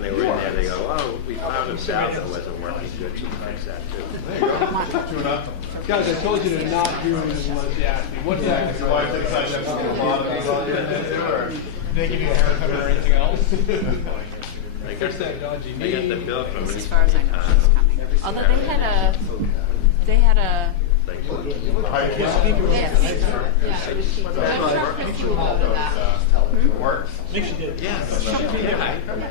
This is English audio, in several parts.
when they were in there, they go, oh, we found a valve that wasn't working good, so fix that too. There you go. Tune up. Guys, I told you to not do this unless you asked me. What's that? Your wife thinks I should put a lot of these on here. They give you a haircut or anything else? They got the bill from As far as I know, she's coming. Although they had a Works. I think she did. Yeah. I don't know.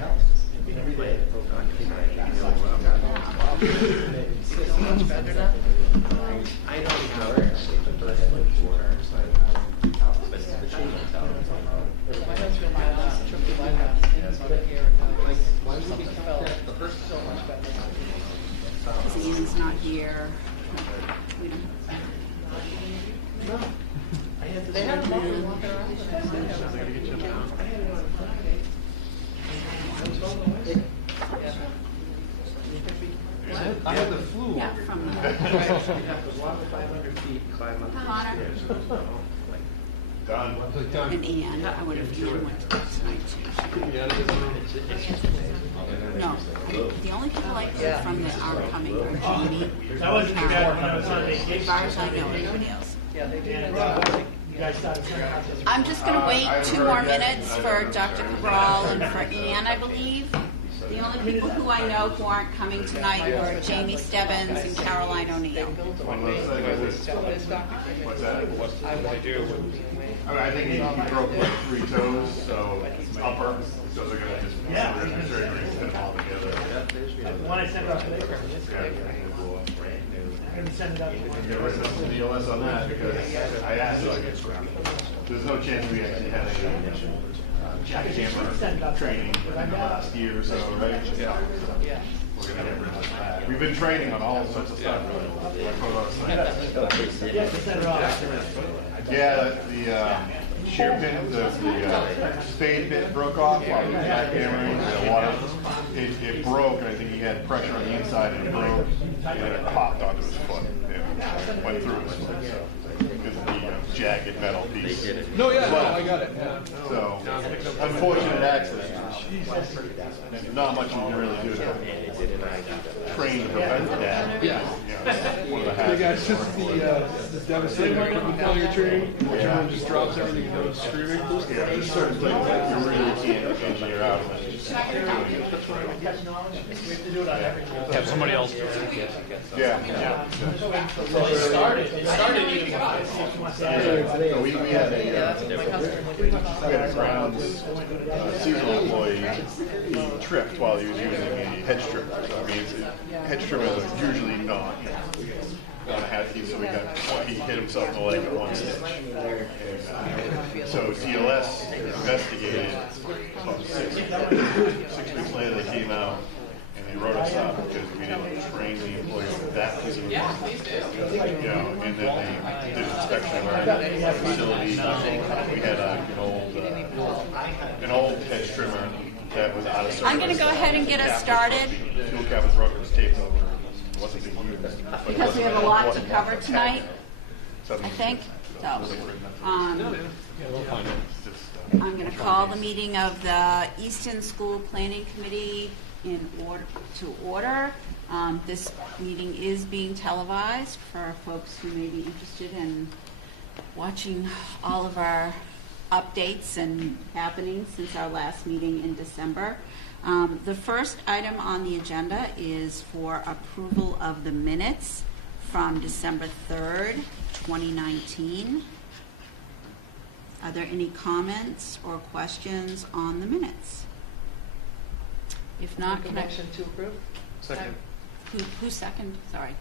because Ian's not here. We don't. They have them all walking around. I had the flu. Yeah, from the. You have to walk 500 feet, climb up the stairs. Done. And Ian, I would have Ian went to tonight too. No, the only people I hear from that are coming are Jamie, That wasn't too bad when I was on as vacation. far as I know, everybody else. Yeah, they do. And you guys started. I'm just going to wait 2 more minutes for Dr. Cabral and for Ian, I believe. The only people who I know who aren't coming tonight are Jamie Stebbins and Caroline O'Neill. What's that? I want to do. I mean, I think he broke like 3 toes, so upper. So they're gonna just surgery and put them all together. When I sent it out today, I'm going to send it out. Get rid of some DLS on that because I asked like, there's no chance we actually had any jackhammer training in the last year or so, right? Yeah. We're gonna get rid of that. We've been training on all sorts of stuff. Yeah, the shear pin, the spade bit broke off while he was jackhammering the water. It broke, and I think he had pressure on the inside, and it broke, and it popped onto his foot. It went through his foot. So. Because of the jagged metal piece. No, yeah, no, I got it. Yeah. So, unfortunate accident. Not much you can really do to train to prevent that. Yeah. One of the Hey guys, hazards. this is the devastating equipment failure training. Everyone just drops everything and goes screaming. Yeah, there's certain things that you really can't engineer out of it. Have somebody else. Yeah. It started eating up. So we had a grounds seasonal employee. He tripped while he was using a hedge trimmer. I mean, hedge trimmers are usually not a hazard, so he hit himself in the leg at 1 stitch. So TLS investigated about 6 weeks later. They came out and they wrote us up because we didn't train the employees with that piece of equipment. You know, and then they did an inspection of our facility. We had an old hedge trimmer that was out of service. I'm going to go ahead and get us started. Fuel cap was broken, was taped over. It wasn't being used. Because we have a lot to cover tonight, I think. So, I'm going to call the meeting of the Easton School Planning Committee to order. This meeting is being televised for folks who may be interested in watching all of our updates and happenings since our last meeting in December. The first item on the agenda is for approval of the minutes from December 3rd, 2019. Are there any comments or questions on the minutes? If not, Make a motion to approve. Second. Who second? Sorry.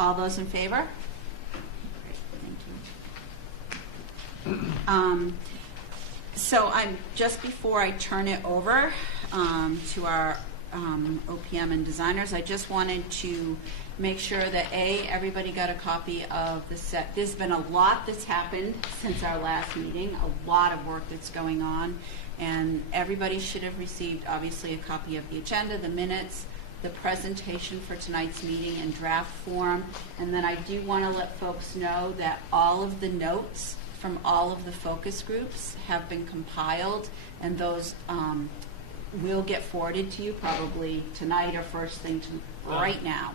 All those in favor? Great, thank you. So I'm just before I turn it over to our OPM and designers, I just wanted to make sure that everybody got a copy of the set. There's been a lot that's happened since our last meeting, a lot of work that's going on, and everybody should have received obviously a copy of the agenda, the minutes, the presentation for tonight's meeting in draft form, and then I do want to let folks know that all of the notes from all of the focus groups have been compiled, and those will get forwarded to you probably tonight or first thing right now.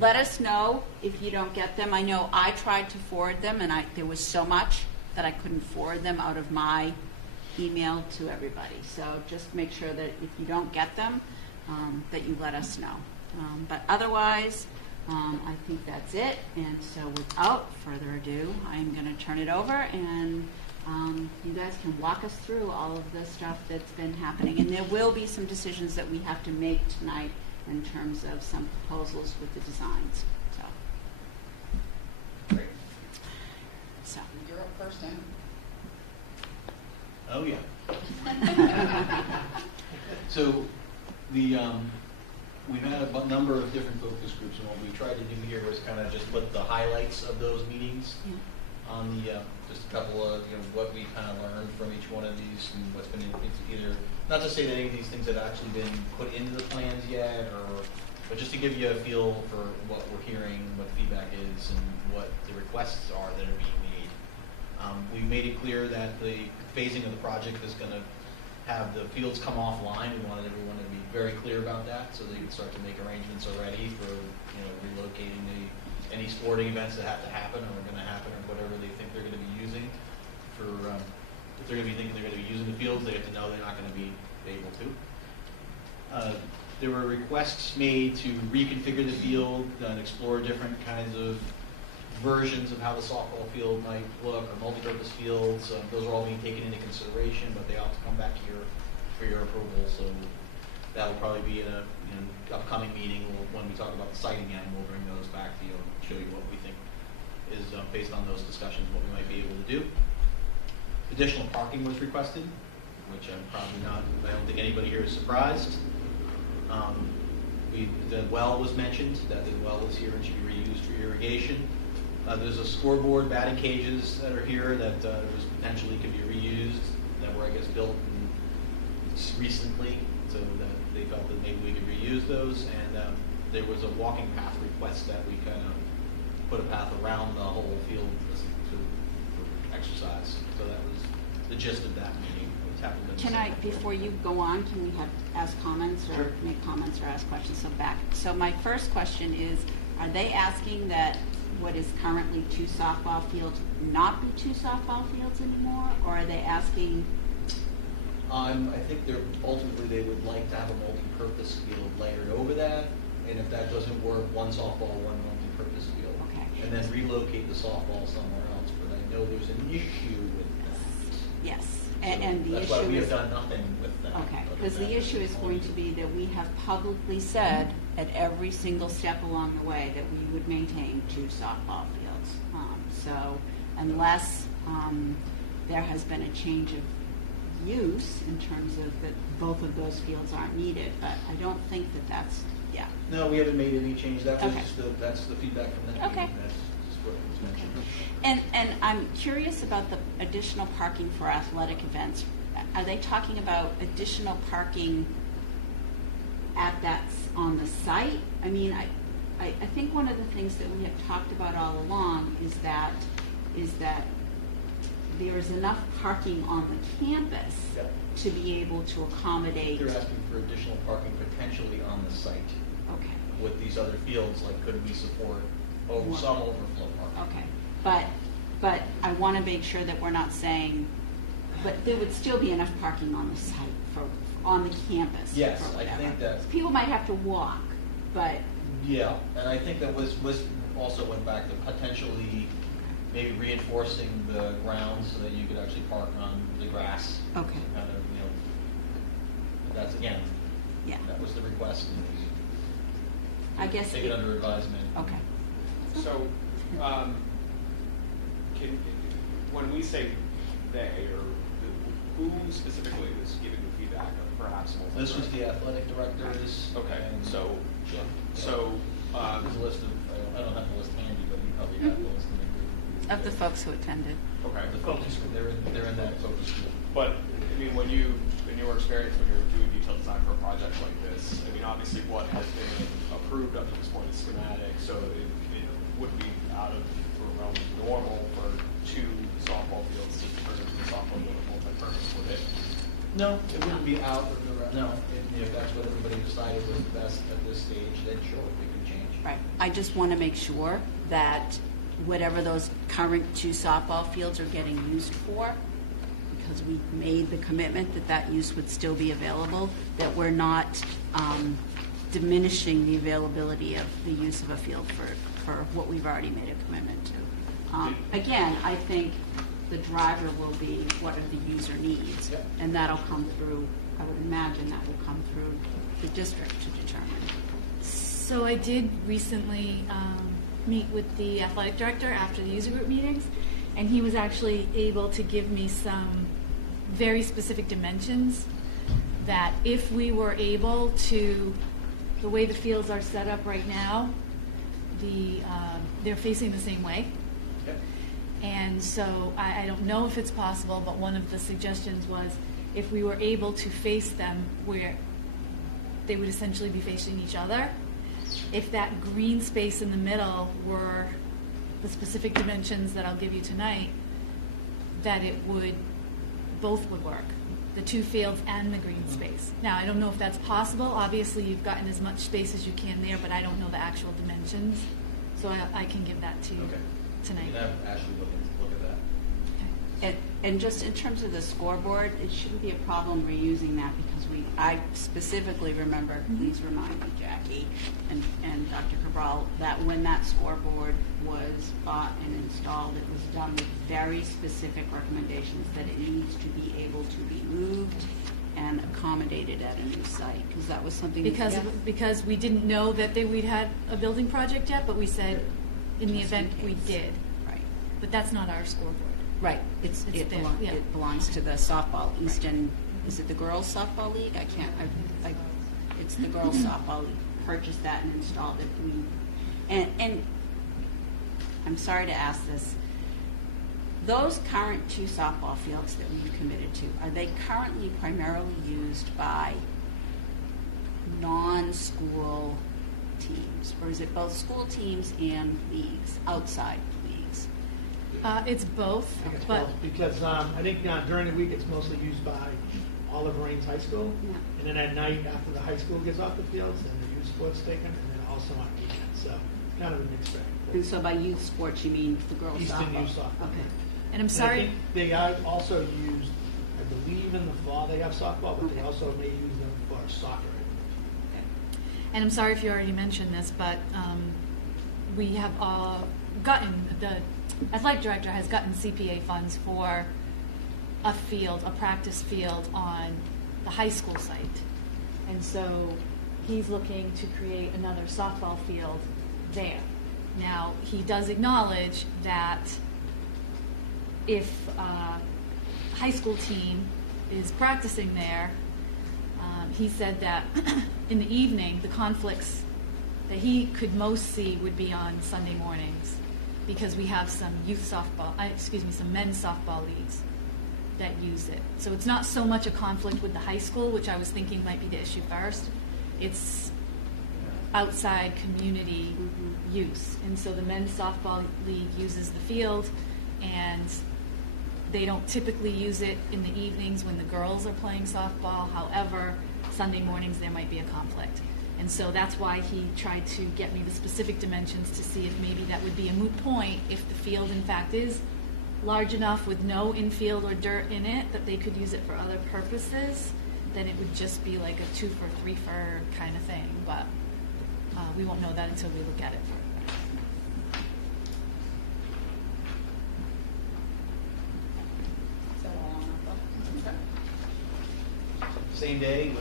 Let us know if you don't get them. I know I tried to forward them, and there was so much that I couldn't forward them out of my email to everybody. So just make sure that if you don't get them, that you let us know. But otherwise, I think that's it. And so without further ado, I'm going to turn it over, and you guys can walk us through all of the stuff that's been happening. And there will be some decisions that we have to make tonight in terms of some proposals with the designs. So. You're up first, then. Oh, yeah. So we've had a number of different focus groups, and what we tried to do here was kind of just put the highlights of those meetings on the, just a couple of, what we kind of learned from each one of these, and what's been either, not to say that any of these things have actually been put into the plans yet, but just to give you a feel for what we're hearing, what feedback is, and what the requests are that are being made. We made it clear that the phasing of the project is going to have the fields come offline. We wanted everyone to be very clear about that, so they can start to make arrangements already for relocating any sporting events that have to happen or are going to happen, or whatever they think they're going to be using. For if they're going to be thinking they're going to be using the fields, they have to know they're not going to be able to. There were requests made to reconfigure the field and explore different kinds of versions of how the softball field might look, or multi-purpose fields. Those are all being taken into consideration, but they ought to come back here for your approval. So that will probably be in an upcoming meeting. When we talk about the siting end, we'll bring those back to you and show you what we think is, based on those discussions, what we might be able to do. Additional parking was requested, which I'm probably not, I don't think anybody here is surprised. The well was mentioned, that the well is here and should be reused for irrigation. There's a scoreboard, batting cages that are here that potentially could be reused, that were, I guess, built recently, so that they felt that maybe we could reuse those. And there was a walking path request that we kind of put a path around the whole field for exercise. So that was the gist of that meeting. Can I, before you go on, can we ask comments or Sure. make comments or ask questions? So my first question is, are they asking that what is currently 2 softball fields not be 2 softball fields anymore, or are they asking? I think ultimately they would like to have a multi-purpose field layered over that, and if that doesn't work, 1 softball, 1 multi-purpose field, Okay. and then relocate the softball somewhere else. But I know there's an issue with that. Yes, So and the that's issue why we have is, done nothing with that. okay, other because than the issue is going to be that we have publicly said at every single step along the way that we would maintain 2 softball fields. So unless there has been a change of use in terms of that both of those fields aren't needed, but I don't think that that's, yeah. No, we haven't made any change. That was Okay. just that's the feedback from that Okay. meeting. That's just what was mentioned. And I'm curious about the additional parking for athletic events. Are they talking about additional parking on the site? I mean, I think one of the things that we have talked about all along is that there is enough parking on the campus Yep. to be able to accommodate. They're asking for additional parking potentially on the site Okay. with these other fields. Like, could we support What? some overflow parking? Okay, but I want to make sure that we're not saying, but there would still be enough parking on the site on the campus. Yes, for I whatever. think that. People might have to walk, but Yeah, and I think that was also went back to potentially maybe reinforcing the ground so that you could actually park on the grass. Okay. Kind of, that's again. yeah, That was the request. And I guess. take it under advisement. Okay. So, when we say they, or who specifically was giving the feedback of perhaps multiple? This was the athletic directors. Okay, and- so, Sure. so, There's a list of, I don't have the list handy, but you probably have the list. Of the folks who attended. okay. The focus group, they're in that focus group. But, I mean, in your experience, when you're doing detailed design for a project like this, I mean, obviously what has been approved up to this point is schematic, so it would be out of the realm of normal for 2 softball fields to turn into a softball field of multi-purpose, would it? No, it wouldn't be out of the realm No, if that's what everybody decided was the best at this stage, then sure, we can change. Right. I just want to make sure that whatever those current 2 softball fields are getting used for, because we made the commitment that that use would still be available, that we're not diminishing the availability of the use of a field for what we've already made a commitment to. Again, I think the driver will be what are the user needs, Yep. and that'll come through, I would imagine that will come through the district to determine. So I did recently meet with the athletic director after the user group meetings, and he was actually able to give me some very specific dimensions that if we were able to, the way the fields are set up right now, they're facing the same way. Yep. And so I don't know if it's possible, but one of the suggestions was if we were able to face them where they would essentially be facing each other, if that green space in the middle were the specific dimensions that I'll give you tonight, that both would work, the 2 fields and the green space. Now, I don't know if that's possible. Obviously, you've gotten as much space as you can there, but I don't know the actual dimensions, so I can give that to you Okay. tonight. You can have Ashley look at that. And just in terms of the scoreboard, it shouldn't be a problem reusing that because I specifically remember, please remind me, Jackie and Dr. Cabral, that when that scoreboard was bought and installed, it was done with very specific recommendations that it needs to be able to be moved and accommodated at a new site, because that was something. Because we didn't know that we'd had a building project yet, but we said in the Just in event we case. did. Right. But that's not our scoreboard. Right, it there, yeah. belongs to the softball, Easton, is it the girls softball league? It's the girls softball league, purchased that and installed it. And I'm sorry to ask this, those current 2 softball fields that we've committed to, are they currently primarily used by non-school teams? Or is it both school teams and leagues, outside leagues? It's both, I think it's but both, because I think during the week it's mostly used by Olive Reigns High School, Yeah. and then at night after the high school gets off the fields, then the youth sports taken, and then also on weekends. So kind of a mixed bag. And so by youth sports, you mean the girls Easton softball? youth softball. Okay. and I'm And I sorry. think they are also used, I believe in the fall they have softball, but they Okay. also may use them for soccer. And I'm sorry if you already mentioned this, but we have the athletic director has gotten CPA funds for a practice field on the high school site. And so he's looking to create another softball field there. Now, he does acknowledge that if a high school team is practicing there, he said that in the evening, the conflicts that he could most see would be on Sunday mornings, because we have some some men's softball leagues that use it. So it's not so much a conflict with the high school, which I was thinking might be the issue first. It's outside community use. And so the men's softball league uses the field, and they don't typically use it in the evenings when the girls are playing softball. However, Sunday mornings there might be a conflict. And so that's why he tried to get me the specific dimensions to see if maybe that would be a moot point if the field in fact is large enough with no infield or dirt in it that they could use it for other purposes. Then it would just be like a 2 for 3 for kind of thing. But we won't know that until we look at it. Same day,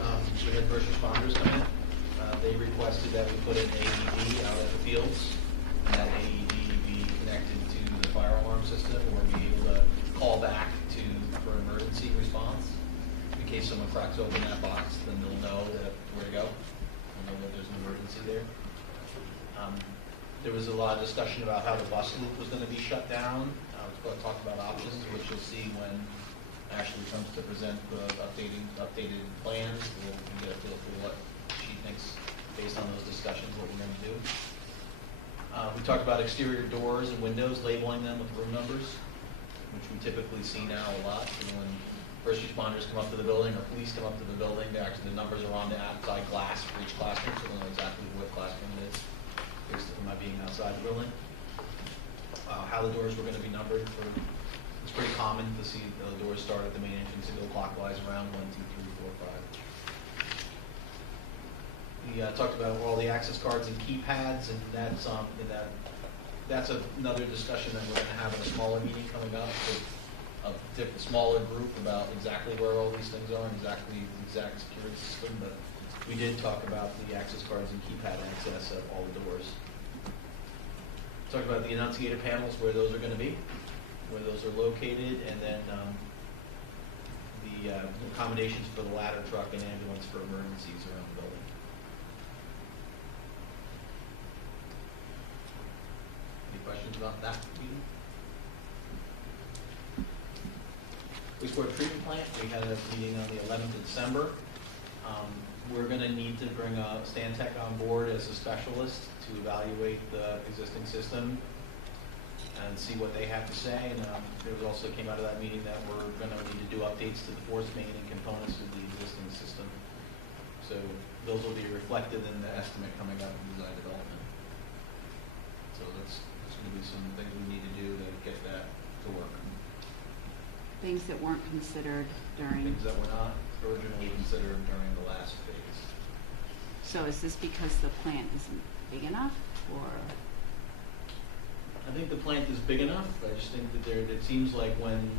we had first responders come in. They requested that we put an AED out at the fields, and that AED be connected to the fire alarm system, or be able to call back for emergency response. In case someone cracks open that box, then they'll know where to go. They'll know that there's an emergency there. There was a lot of discussion about how the bus loop was going to be shut down. We're going to talk about options, which you'll see when Ashley comes to present the updated plans. We'll get a feel for what she thinks based on those discussions, what we're going to do. We talked about exterior doors and windows, labeling them with room numbers, which we typically see now a lot. So when first responders come up to the building or police come up to the building. The numbers are on the outside glass for each classroom, so they'll know exactly what classroom it is based on my being outside the building. How the doors were going to be numbered. It's pretty common to see the doors start at the main entrance and go clockwise around 1, 2, 3, 4, 5. We talked about all the access cards and keypads, and that's another discussion that we're going to have in a smaller meeting coming up with a different, smaller group about exactly where all these things are and exactly the exact security system. But we did talk about the access cards and keypad access of all the doors. Talked about the enunciator panels, where those are going to be, where those are located, and then the accommodations for the ladder truck and ambulance for emergencies around the building. Any questions about that meeting? Wastewater treatment plant, we had a meeting on the 11th of December. We're going to need to bring Stantec on board as a specialist to evaluate the existing system and see what they have to say. And there was also came out of that meeting that we're going to need to do updates to the force main and components of the existing system. So those will be reflected in the estimate coming up in design development. So that's going to be some things we need to do to get that to work. Things that weren't considered during. Things that were not originally considered during the last phase. So is this because the plant isn't big enough, or? I think the plant is big enough. I just think that it seems like when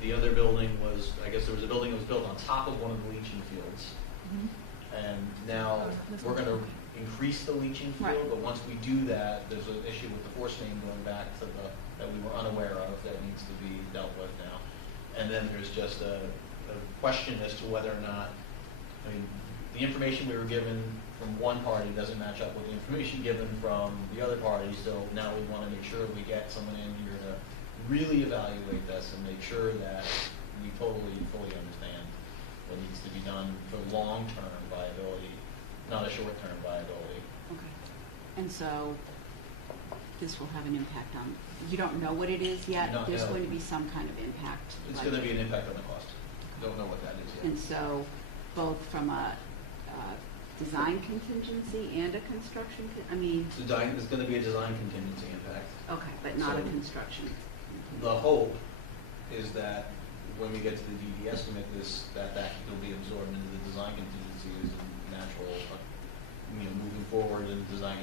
the other building was, I guess there was a building that was built on top of one of the leaching fields. Mm-hmm. And now we're going to increase the leaching field, right. But once we do that, there's an issue with the force main going back to that we were unaware of that needs to be dealt with now. And then there's just a question as to whether or not, I mean, the information we were given from one party doesn't match up with the information given from the other party, so now we want to make sure we get someone in here to really evaluate this and make sure that we fully understand what needs to be done for long-term viability, not a short-term viability. Okay. And so this will have an impact on, you don't know what it is yet? There's going to be some kind of impact. It's going to be an impact on the cost. Don't know what that is yet. And so both from a design contingency and a construction, design is going to be a design contingency impact. Okay, but not a construction. The hope is that when we get to the DD estimate, that will be absorbed into the design contingency as a natural, moving forward in design,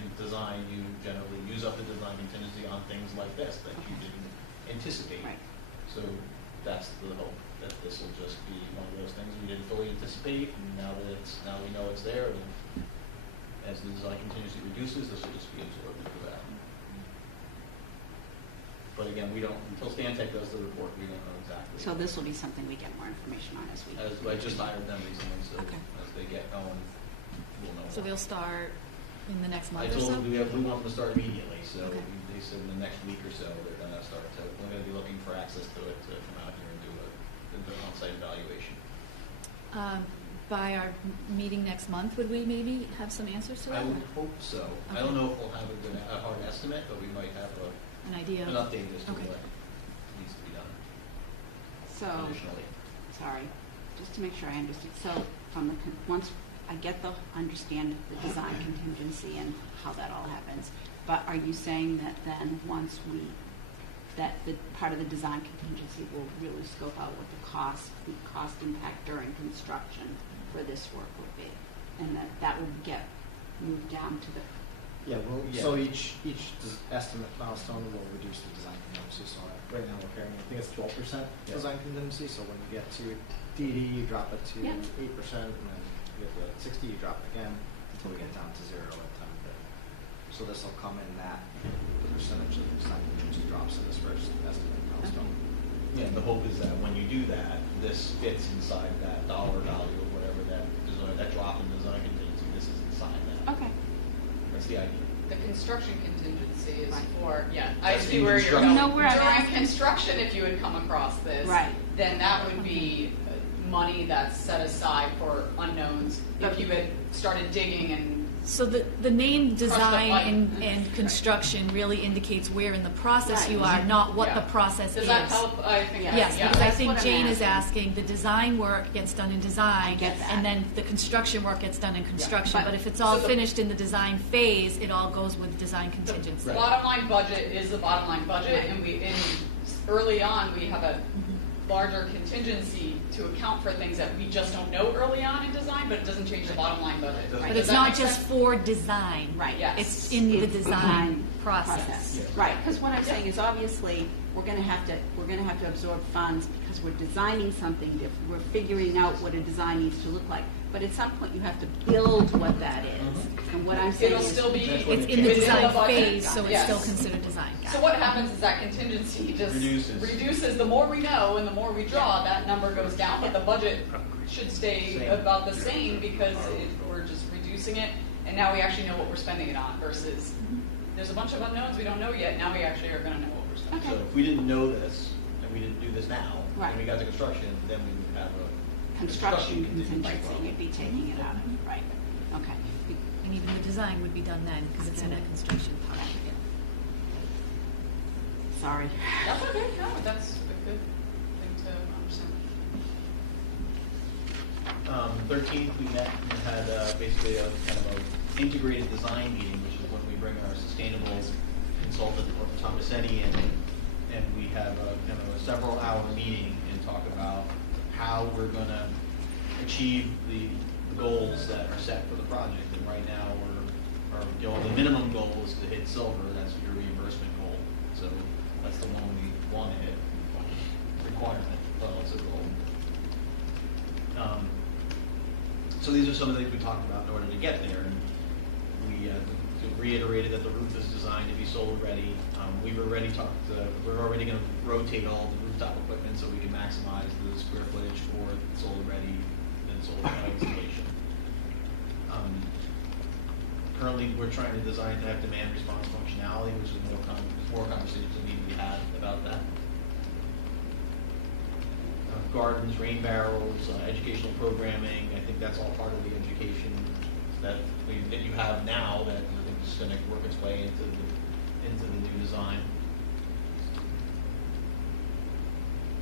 you generally use up the design contingency on things like this that you didn't anticipate. Right. So that's the hope, that this will just be one of those things we didn't fully anticipate, and now we know it's there, and as the design contingency reduces, this will just be absorbed into that. But again, we don't, until Stantec does the report, we don't know exactly. So this will be something we get more information on as we. I just hired them recently, so okay. As they get going, we'll know. So they'll start in the next month or so? I told them we want them to start immediately, so okay. They said in the next week or so they're going to start to. We're going to be looking for access to it to come out here and do an on-site evaluation. By our meeting next month, would we maybe have some answers to that? I would hope so. Okay. I don't know if we'll have a hard estimate, but we might have an idea, an update as to okay. what needs to be done. So, additionally. Sorry, just to make sure I understand. So, once I understand the design contingency and how that all happens, but are you saying that then once that the part of the design contingency will really scope out what the cost impact during construction for this work would be, and that would get moved down to the. So each estimate milestone will reduce the design contingency. So right now we're carrying, I think it's 12% design contingency. So when you get to DD, you drop it to 8%, and then you get to 60, you drop it again until we get down to 0 at 10. So this will come in that the percentage of the design contingency drops in this first estimate milestone. Yeah, the hope is that when you do that, this fits inside that dollar value of whatever that drop in design contingency. This is inside that. Okay. That's the idea. The construction contingency is right. for, I see where you're going. During construction, if you had come across this, right. then that would be money that's set aside for unknowns if you had started digging and So the name Crush the design pipe. and construction really indicates where in the process Right. you are, not what Yeah. the process Does is. that help? I think Yes, yeah. because I That's think what I'm Jane is asking. asking, the design work gets done in design, I get that. and then the construction work gets done in construction. But- But if it's all So the- finished in the design phase, it all goes with design contingency. The bottom line budget is the bottom line budget, and early on, we have a larger contingency to account for things that we just don't know early on in design, but it doesn't change the bottom line budget. But Does it's that not make just sense? for design. Right. Yes. It's in the It's design process. Right, because what I'm saying is obviously, we're gonna have to absorb funds because we're designing something different. We're figuring out what a design needs to look like. But at some point, you have to build what that is. And what I'm saying It'll is. still be It's in the within design budget. phase, so it's Yes. still considered design. So what happens is that contingency just Reduces. The more we know and the more we draw, that number goes down, but the budget should stay Same. about the same because we're just reducing it, and now we actually know what we're spending it on versus there's a bunch of unknowns we don't know yet. Now we actually are going to know what we're spending. So if we didn't know this, and we didn't do this now, Right. and we got to construction, then we would have a Construction contingency, problem. you'd be taking it out of it, right, okay. And even the design would be done then, because it's in that construction part. Sorry. That's okay. No, that's a good thing to understand. 13th, we met and had basically a kind of a integrated design meeting, which is when we bring our sustainable consultant, Thomasetti, and we have a kind of a several-hour meeting and talk about how we're going to achieve the goals that are set for the project. And right now, the minimum goal is to hit silver. That's your reimbursement goal. So that's the one we want to hit. Requirement, well, it's a goal. So these are some of the things we talked about in order to get there. And we reiterated that the roof is designed to be solar ready. We've already we're already going to rotate all the rooftop equipment so we can maximize the square footage for solar ready and solar panel installation. Currently, we're trying to design to have demand response functionality, which is more conversations that need to be had about that. Gardens, rain barrels, educational programming. I think that's all part of the education that you have now that I think is going to work its way into the new design.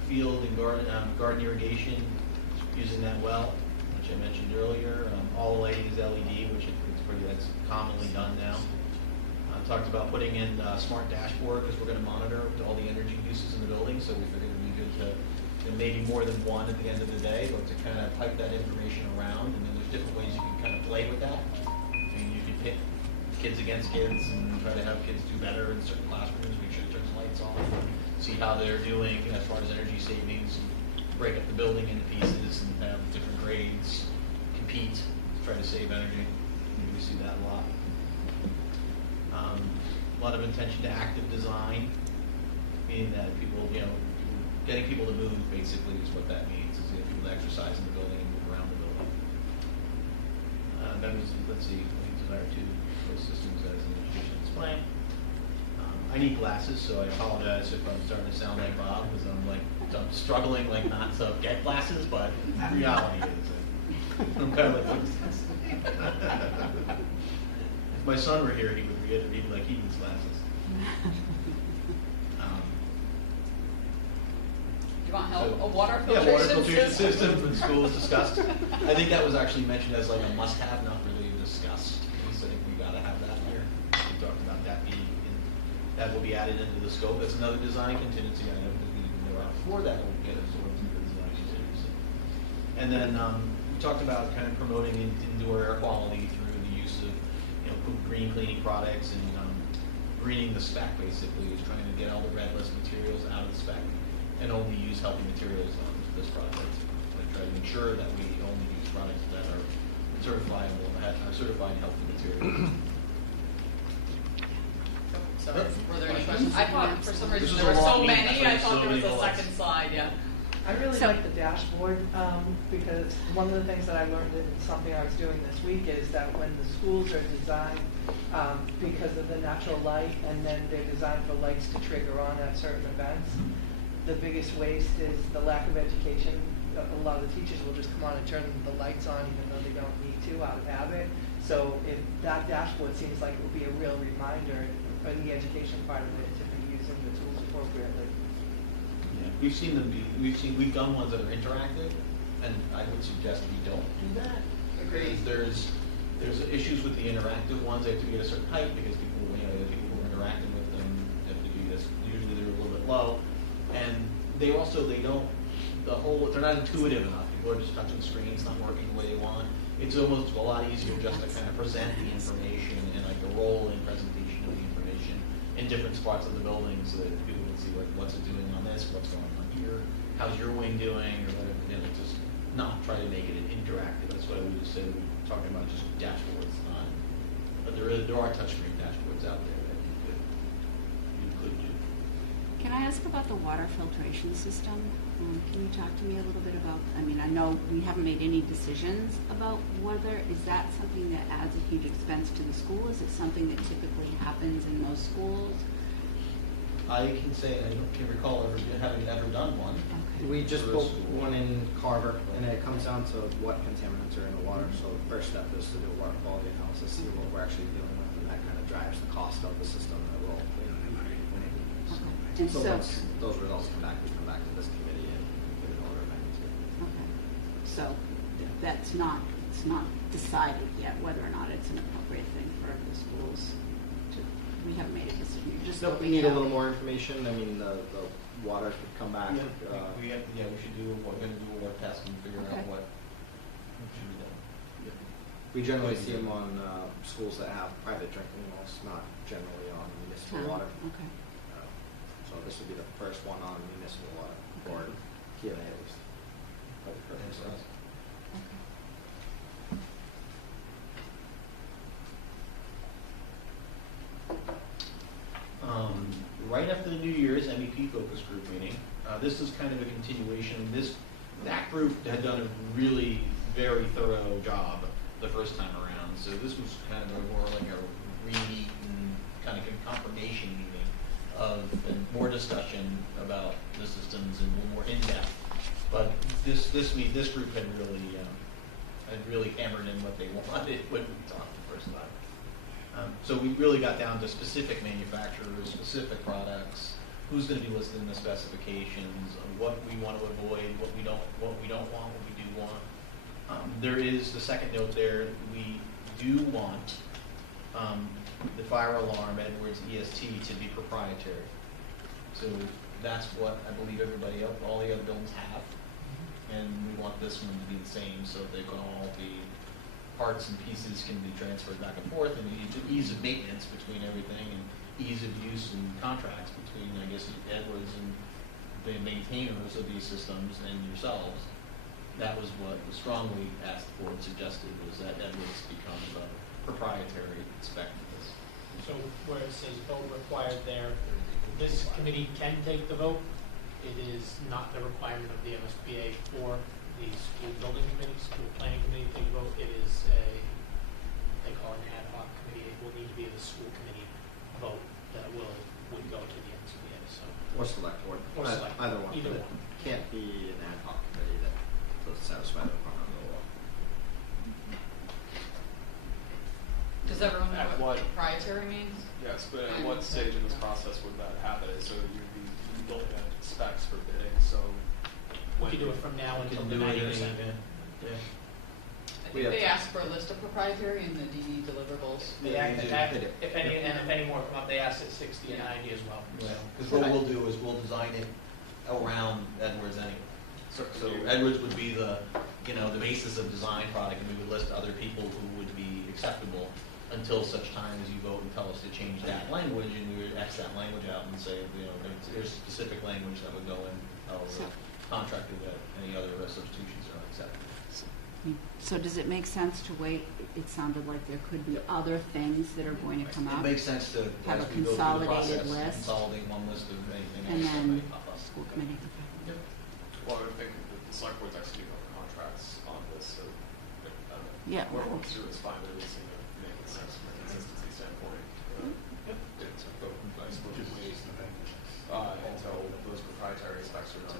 Field and garden irrigation, using that well, which I mentioned earlier. All the lighting is LED, which that's commonly done now. Talked about putting in a smart dashboard because we're going to monitor all the energy uses in the building, so we figured it would be good to maybe more than one at the end of the day, but to kind of pipe that information around, and then there's different ways you can kind of play with that. I mean, you can pit kids against kids and try to have kids do better in certain classrooms, make sure it turns the lights off, see how they're doing as far as energy savings, break up the building into pieces and have different grades, compete, try to save energy. We see that a lot. A lot of attention to active design, meaning that people, getting people to move basically is what that means, is getting people to exercise in the building and move around the building. That was, let's see, I think desire to post systems as an education display. I need glasses, so I apologize if I'm starting to sound like Bob, because I'm struggling not to get glasses, but the reality is I'm kind of like, if my son were here, he'd like he needs glasses. Do you want help? A water Yeah, filtration, water filtration system? system in school is discussed. I think that was actually mentioned as like a must-have, not really discussed. So I think we got to have that here. We talked about that that will be added into the scope. That's another design contingency item because we didn't know before that will get absorbed into the design contingency. And then we talked about kind of promoting indoor air quality through the use of green cleaning products and greening the spec. Basically, is trying to get all the red list materials out of the spec and only use healthy materials on this project. Like try to ensure that we only use products that are certifiable, that are certified healthy materials. Sorry, were there any questions? I thought for some reason This is there a were so long meeting, many, that's I why thought there was there's so a many second slide, yeah. I really So- like the dashboard because one of the things that I learned in something I was doing this week is that when the schools are designed because of the natural light and then they're designed for lights to trigger on at certain events, the biggest waste is the lack of education a lot of the teachers will just come on and turn the lights on even though they don't need to out of habit. So if that dashboard seems like it would be a real reminder for the education part of it to be using the tools appropriately. Yeah, we've done ones that are interactive, and I would suggest we don't do that. Because there's issues with the interactive ones. They have to be at a certain height because people who are interacting with them have to do this. Usually they're a little bit low, and they're not intuitive enough. People are just touching screens, not working the way they want. It's almost a lot easier just to kind of present the information and like a role-in presentation of the information in different spots of the building so that people can see what's it doing on this, what's going on here, how's your wing doing, or whatever. Just not try to make it interactive. That's why we just said we're talking about just dashboards. But there are touchscreen dashboards out there that you could do. Can I ask about the water filtration system? Can you talk to me a little bit about, I mean, I know we haven't made any decisions about whether, is that something that adds a huge expense to the school? Is it something that typically happens in most schools? I can say I can't recall having ever done one. Okay. We just built one in Carver, and it comes down to what contaminants are in the water. So the first step is to do a water quality analysis, see what we're actually dealing with, and that kind of drives the cost of the system that will. And so once those results come back, we come back to this committee and give an order of magnitude. Okay. So it's not decided yet whether or not it's an appropriate thing for the schools to. We haven't made a decision. You're just we need a little more information. I mean, the water could come back. We should do. We're going to do a water test and figure out what should be done. Yeah. We generally see them on schools that have private drinking wells, not generally on municipal water. Okay. So this would be the first one on municipal water, or PLA at least. Right after the New Year's MEP focus group meeting, this is kind of a continuation. That group had done a really very thorough job the first time around. So this was kind of more like a re-meet and kind of confirmation meeting and more discussion about the systems and more in depth. But this group had really hammered in what they wanted when we talked the first time. So we really got down to specific manufacturers, specific products, who's going to be listed in the specifications, what we want to avoid, what we don't want, what we do want. There is the second note there. We do want the fire alarm, Edwards EST, to be proprietary. So that's what I believe all the other buildings have. And we want this one to be the same so they can all be, parts and pieces can be transferred back and forth, and ease of maintenance between everything and ease of use and contracts between, I guess, Edwards and the maintainers of these systems and yourselves. That was what was strongly asked for and suggested, was that Edwards become a proprietary spec. So where it says vote required there, this committee can take the vote. It is not the requirement of the MSBA for the school building committee, school planning committee to take a vote. It is they call it an ad hoc committee. It will need to be the school committee vote that would go to the MSBA. So or select board. Or select. Either one. Either But one. it can't be an ad hoc committee that doesn't satisfy the requirement of the law. Does everyone know At what what- proprietary means? Yes, but at what stage in this process would that happen? So you'd be building out specs for bidding, so we can do it from now until the 90%. Yeah. I think they asked for a list of proprietary in the DD deliverables. If any more come up, they asked at 60 and 90 as well. Because what we'll do is we'll design it around Edwards anyway. So Edwards would be the basis of design product, and we would list other people who would be acceptable until such time as you vote and tell us to change that language, and we would X that language out and say, there's specific language that would go in our contract that any other substitutions are accepted. So does it make sense to wait? It sounded like there could be other things that are going to come up. It makes sense to have as a we go through the consolidated process, list, consolidate one list of anything and else that then may pop up. school committee. Yep. Well, I would think that the select board's executing on the contracts on this, so Yeah. working through is fine, but it would seem to make sense from a consistency standpoint. I suppose we wait until those proprietary specs are done,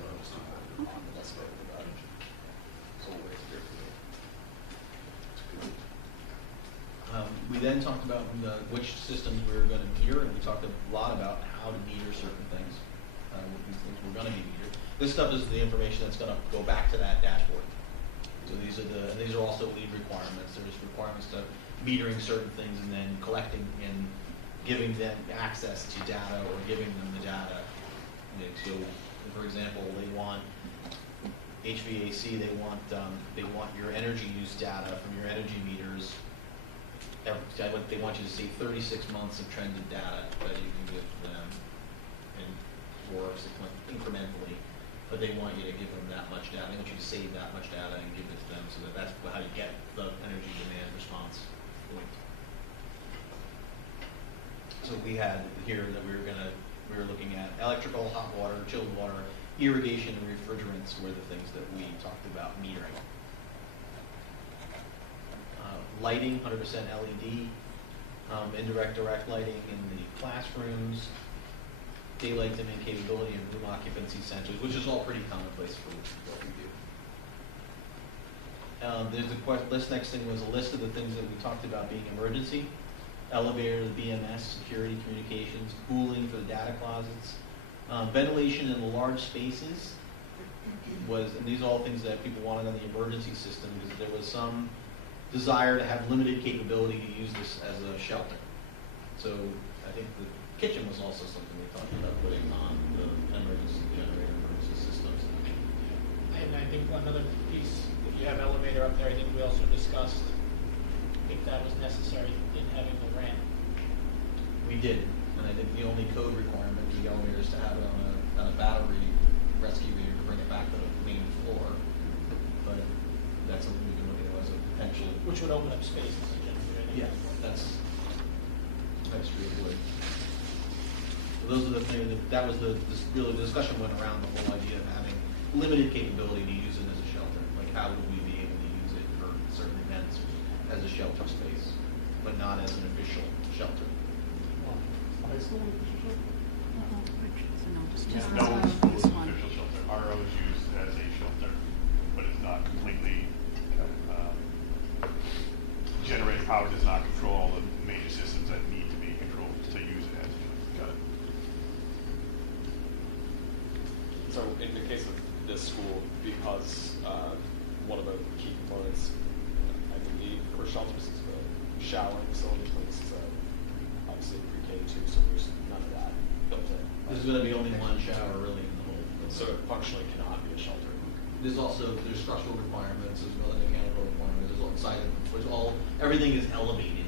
on the best way about it. We then talked about which systems we were going to meter, and we talked a lot about how to meter certain things. These things were going to be metered. This stuff is the information that's going to go back to that dashboard. So these are also lead requirements. There's requirements to metering certain things and then collecting and giving them access to data or giving them the data. So, for example, they want HVAC. They want your energy use data from your energy meters. They want you to see 36 months of trended data that you can give to them, and or incrementally. But they want you to give them that much data. They want you to save that much data and give it to them, so that's how you get the energy demand response point. So we had here that we were looking at electrical, hot water, chilled water, irrigation, and refrigerants were the things that we talked about metering. Lighting, 100% LED, indirect, direct lighting in the classrooms, daylight dimming capability in room occupancy centers, which is all pretty commonplace for what we do. This next thing was a list of the things that we talked about being emergency: elevator, the BMS, security, communications, cooling for the data closets, ventilation in the large spaces and these are all things that people wanted on the emergency system because there was some desire to have limited capability to use this as a shelter. So I think the kitchen was also something we talked about putting on the emergency generator, emergency systems. And I think another piece, if you have elevator up there, I think we also discussed if that was necessary in having the ramp. We did, and I think the only code requirement for the elevator is to have it on a battery rescue meter to bring it back to the main floor. But that's something we can look at as a potential. Which would open up space in the generator. Yeah, that's true. It would. So those are the things that was really the discussion went around the whole idea of having limited capability to use it as a shelter. Like how would we be able to use it for certain events as a shelter space, but not as an official shelter. High school? Just No this school is an one. official shelter. RO is used as a shelter, but it's not completely generating power does not control all the major systems that need to be controlled to use it as a shelter. Got it. So in the case of this school, because one of the key components, I believe, for shelters is the showering facility. This is obviously pre-K too, so there's none of that built in. There's going to be only one shower really in the whole building. So it functionally cannot be a shelter. There's structural requirements, there's other mechanical requirements, everything is elevated,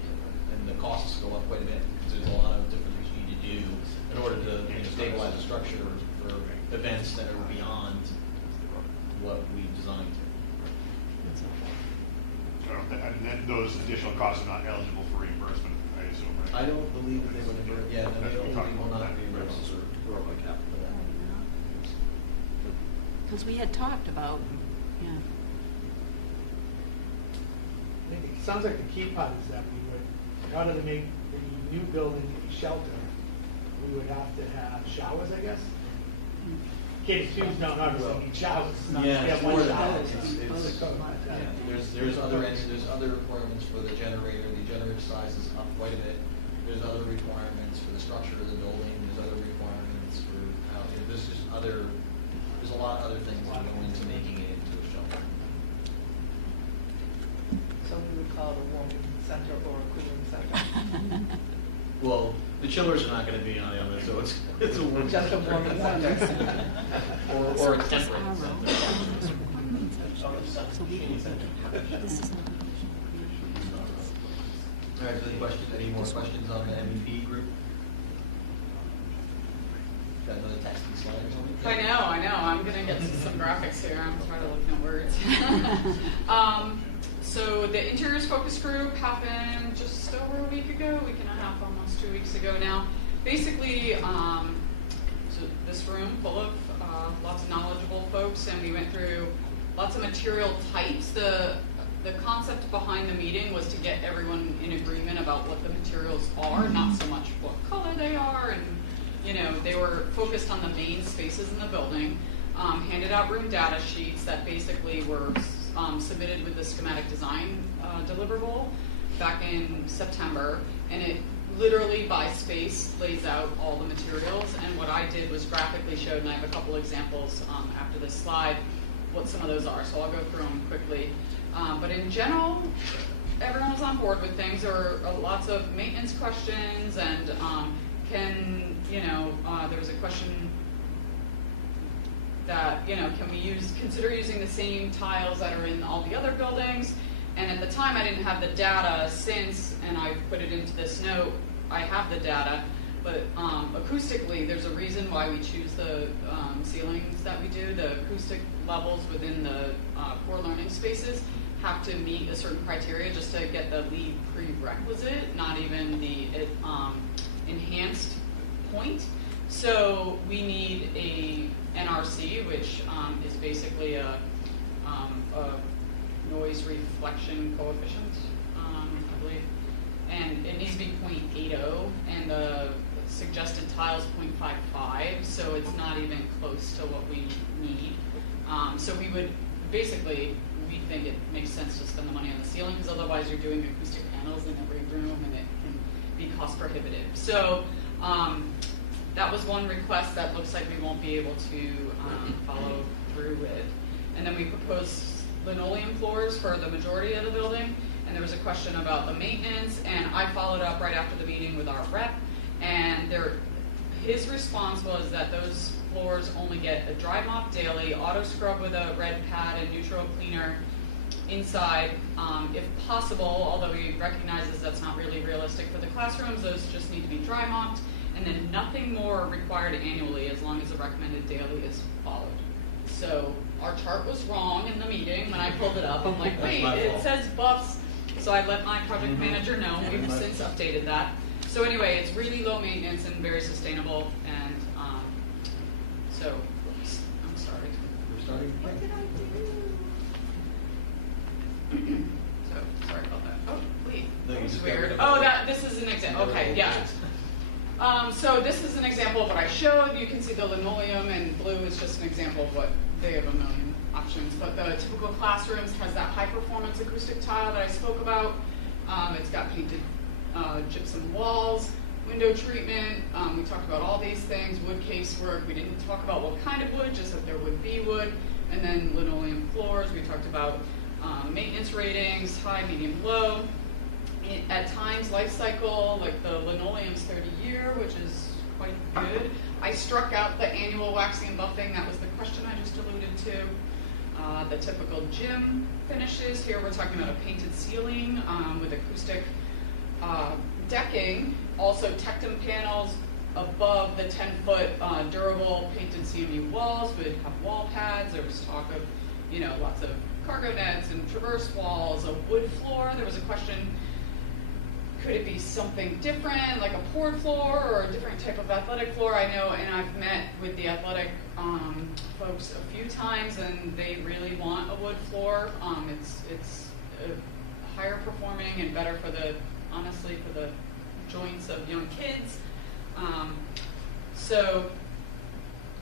and the costs go up quite a bit because there's a lot of different things you need to do in order to stabilize the structure for events that are beyond what we designed. And then those additional costs are not eligible for reimbursement, I assume, right? I don't believe that they would ever, they will not be reimbursed or over cap for that. Because we had talked about, yeah. I think it sounds like the key part is that we would, in order to make the new building a shelter, we would have to have showers, I guess. K-2s don't obviously need showers. Yeah, They have one shower. There's other requirements for the generator. The generator size is up quite a bit. There's other requirements for the structure of the building. There's other requirements for how. There's a lot of other things that go into making it into a shelter. So we would call it a warming center or a cooling center. Well, the chillers are not going to be on the other, so it's a warming Just a warming center. or a temperate center. So we can, this is not. All right, any more questions on the MEP group? Got another text and slide or something? I know. I'm going to get some graphics here. I'm trying to look at words. So the interiors focus group happened just over a week and a half, almost 2 weeks ago now. Basically, so this room full of lots of knowledgeable folks, and we went through lots of material types. The concept behind the meeting was to get everyone in agreement about what the materials are, not so much what color they are, and they were focused on the main spaces in the building. Handed out room data sheets that basically were submitted with the schematic design deliverable. back in September, and it literally by space lays out all the materials. And what I did was graphically showed, and I have a couple examples after this slide, what some of those are. So I'll go through them quickly. But in general, everyone was on board with things. There were lots of maintenance questions, and there was a question that, can we consider using the same tiles that are in all the other buildings? And at the time, I didn't have the data. Since, and I've put it into this note, I have the data. But acoustically, there's a reason why we choose the ceilings that we do. The acoustic levels within the core learning spaces have to meet a certain criteria just to get the LEED prerequisite, not even the enhanced point. So we need a NRC, which is basically a noise reflection coefficient, I believe. And it needs to be 0.80, and the suggested tile is 0.55, so it's not even close to what we need. So we would, basically, we think it makes sense to spend the money on the ceiling, because otherwise you're doing acoustic panels in every room, and it can be cost prohibitive. So that was one request that looks like we won't be able to follow through with. And then we proposed linoleum floors for the majority of the building, and there was a question about the maintenance, and I followed up right after the meeting with our rep, and his response was that those floors only get a dry mop daily, auto scrub with a red pad and neutral cleaner inside, if possible, although he recognizes that's not really realistic for the classrooms. Those just need to be dry mopped, and then nothing more required annually as long as the recommended daily is followed. So our chart was wrong in the meeting when I pulled it up. I'm like, wait, it says buffs. So I let my project manager know. We've since updated that. So anyway, it's really low maintenance and very sustainable. And so, oops, I'm sorry. We're starting. What did I do? So sorry about that. Oh, wait, that was weird. Oh, this is an example. Okay, yeah. So this is an example of what I showed. You can see the linoleum, and blue is just an example of what they have a million options. But the typical classrooms has that high-performance acoustic tile that I spoke about. It's got painted gypsum walls, window treatment. We talked about all these things, wood casework. We didn't talk about what kind of wood, just that there would be wood. And then linoleum floors. We talked about maintenance ratings, high, medium, low. At times, life cycle, like the linoleum's 30-year, which is quite good. I struck out the annual waxing and buffing. That was the question I just alluded to. The typical gym finishes. Here we're talking about a painted ceiling with acoustic decking. Also tectum panels above the 10-foot durable painted CMU walls would have wall pads. There was talk of, lots of cargo nets and traverse walls, a wood floor. There was a question, could it be something different, like a poured floor or a different type of athletic floor? I know, and I've met with the athletic folks a few times, and they really want a wood floor. It's higher performing and better for honestly, for the joints of young kids. So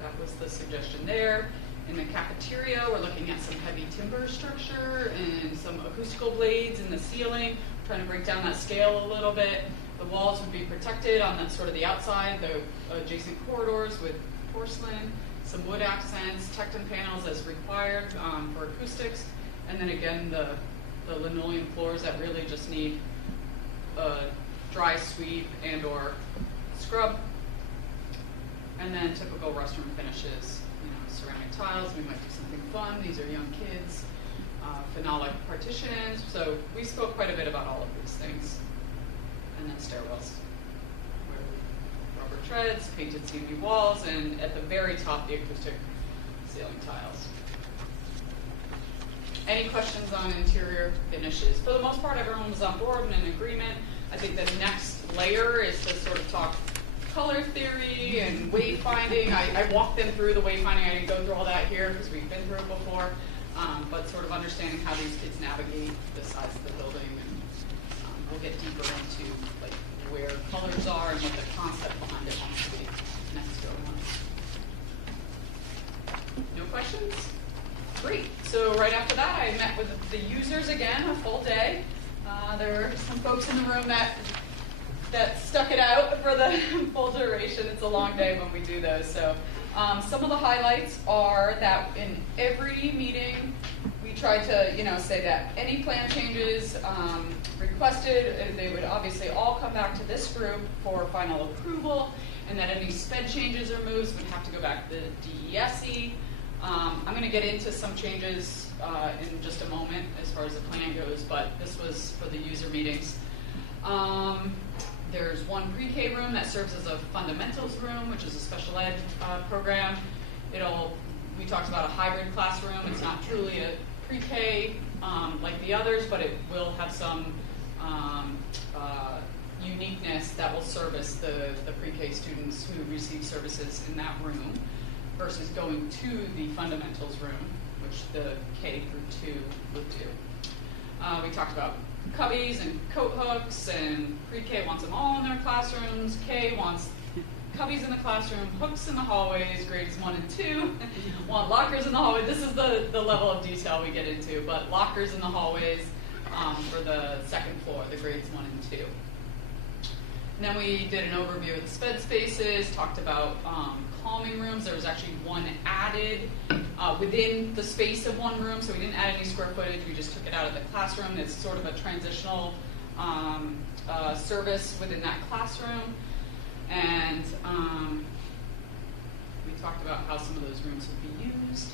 that was the suggestion there. In the cafeteria, we're looking at some heavy timber structure and some acoustical blades in the ceiling, trying to break down that scale a little bit. The walls would be protected on the outside, the adjacent corridors with porcelain, some wood accents, tectum panels as required for acoustics, and then again the linoleum floors that really just need a dry sweep and or scrub. And then typical restroom finishes, ceramic tiles. We might do something fun. These are young kids. Phenolic partitions. So we spoke quite a bit about all of these things. And then stairwells, rubber treads, painted CMU walls, and at the very top, the acoustic ceiling tiles. Any questions on interior finishes? For the most part, everyone was on board and in agreement. I think the next layer is to sort of talk color theory and wayfinding. I walked them through the wayfinding. I didn't go through all that here because we've been through it before. But sort of understanding how these kids navigate the size of the building, and we'll get deeper into like where colors are and what the concept behind it wants to be. Next go on. No questions? Great. So right after that, I met with the users again, a full day. There are some folks in the room that stuck it out for the full duration. It's a long day when we do those. So some of the highlights are that in every meeting we try to say that any plan changes requested, they would obviously all come back to this group for final approval, and that any sped changes or moves would have to go back to the DESE. I'm going to get into some changes in just a moment as far as the plan goes, but this was for the user meetings. There's one pre-K room that serves as a fundamentals room, which is a special ed program. We talked about a hybrid classroom. It's not truly a pre-K like the others, but it will have some uniqueness that will service the pre-K students who receive services in that room versus going to the fundamentals room, which the K through 2 would do. We talked about cubbies and coat hooks, and pre-K wants them all in their classrooms. K wants cubbies in the classroom, hooks in the hallways. Grades 1 and 2 want lockers in the hallway. This is the level of detail we get into, but lockers in the hallways for the second floor, the grades 1 and 2. And then we did an overview of the sped spaces, talked about calming rooms. There was actually one added within the space of one room, so we didn't add any square footage. We just took it out of the classroom. It's sort of a transitional service within that classroom. And we talked about how some of those rooms would be used.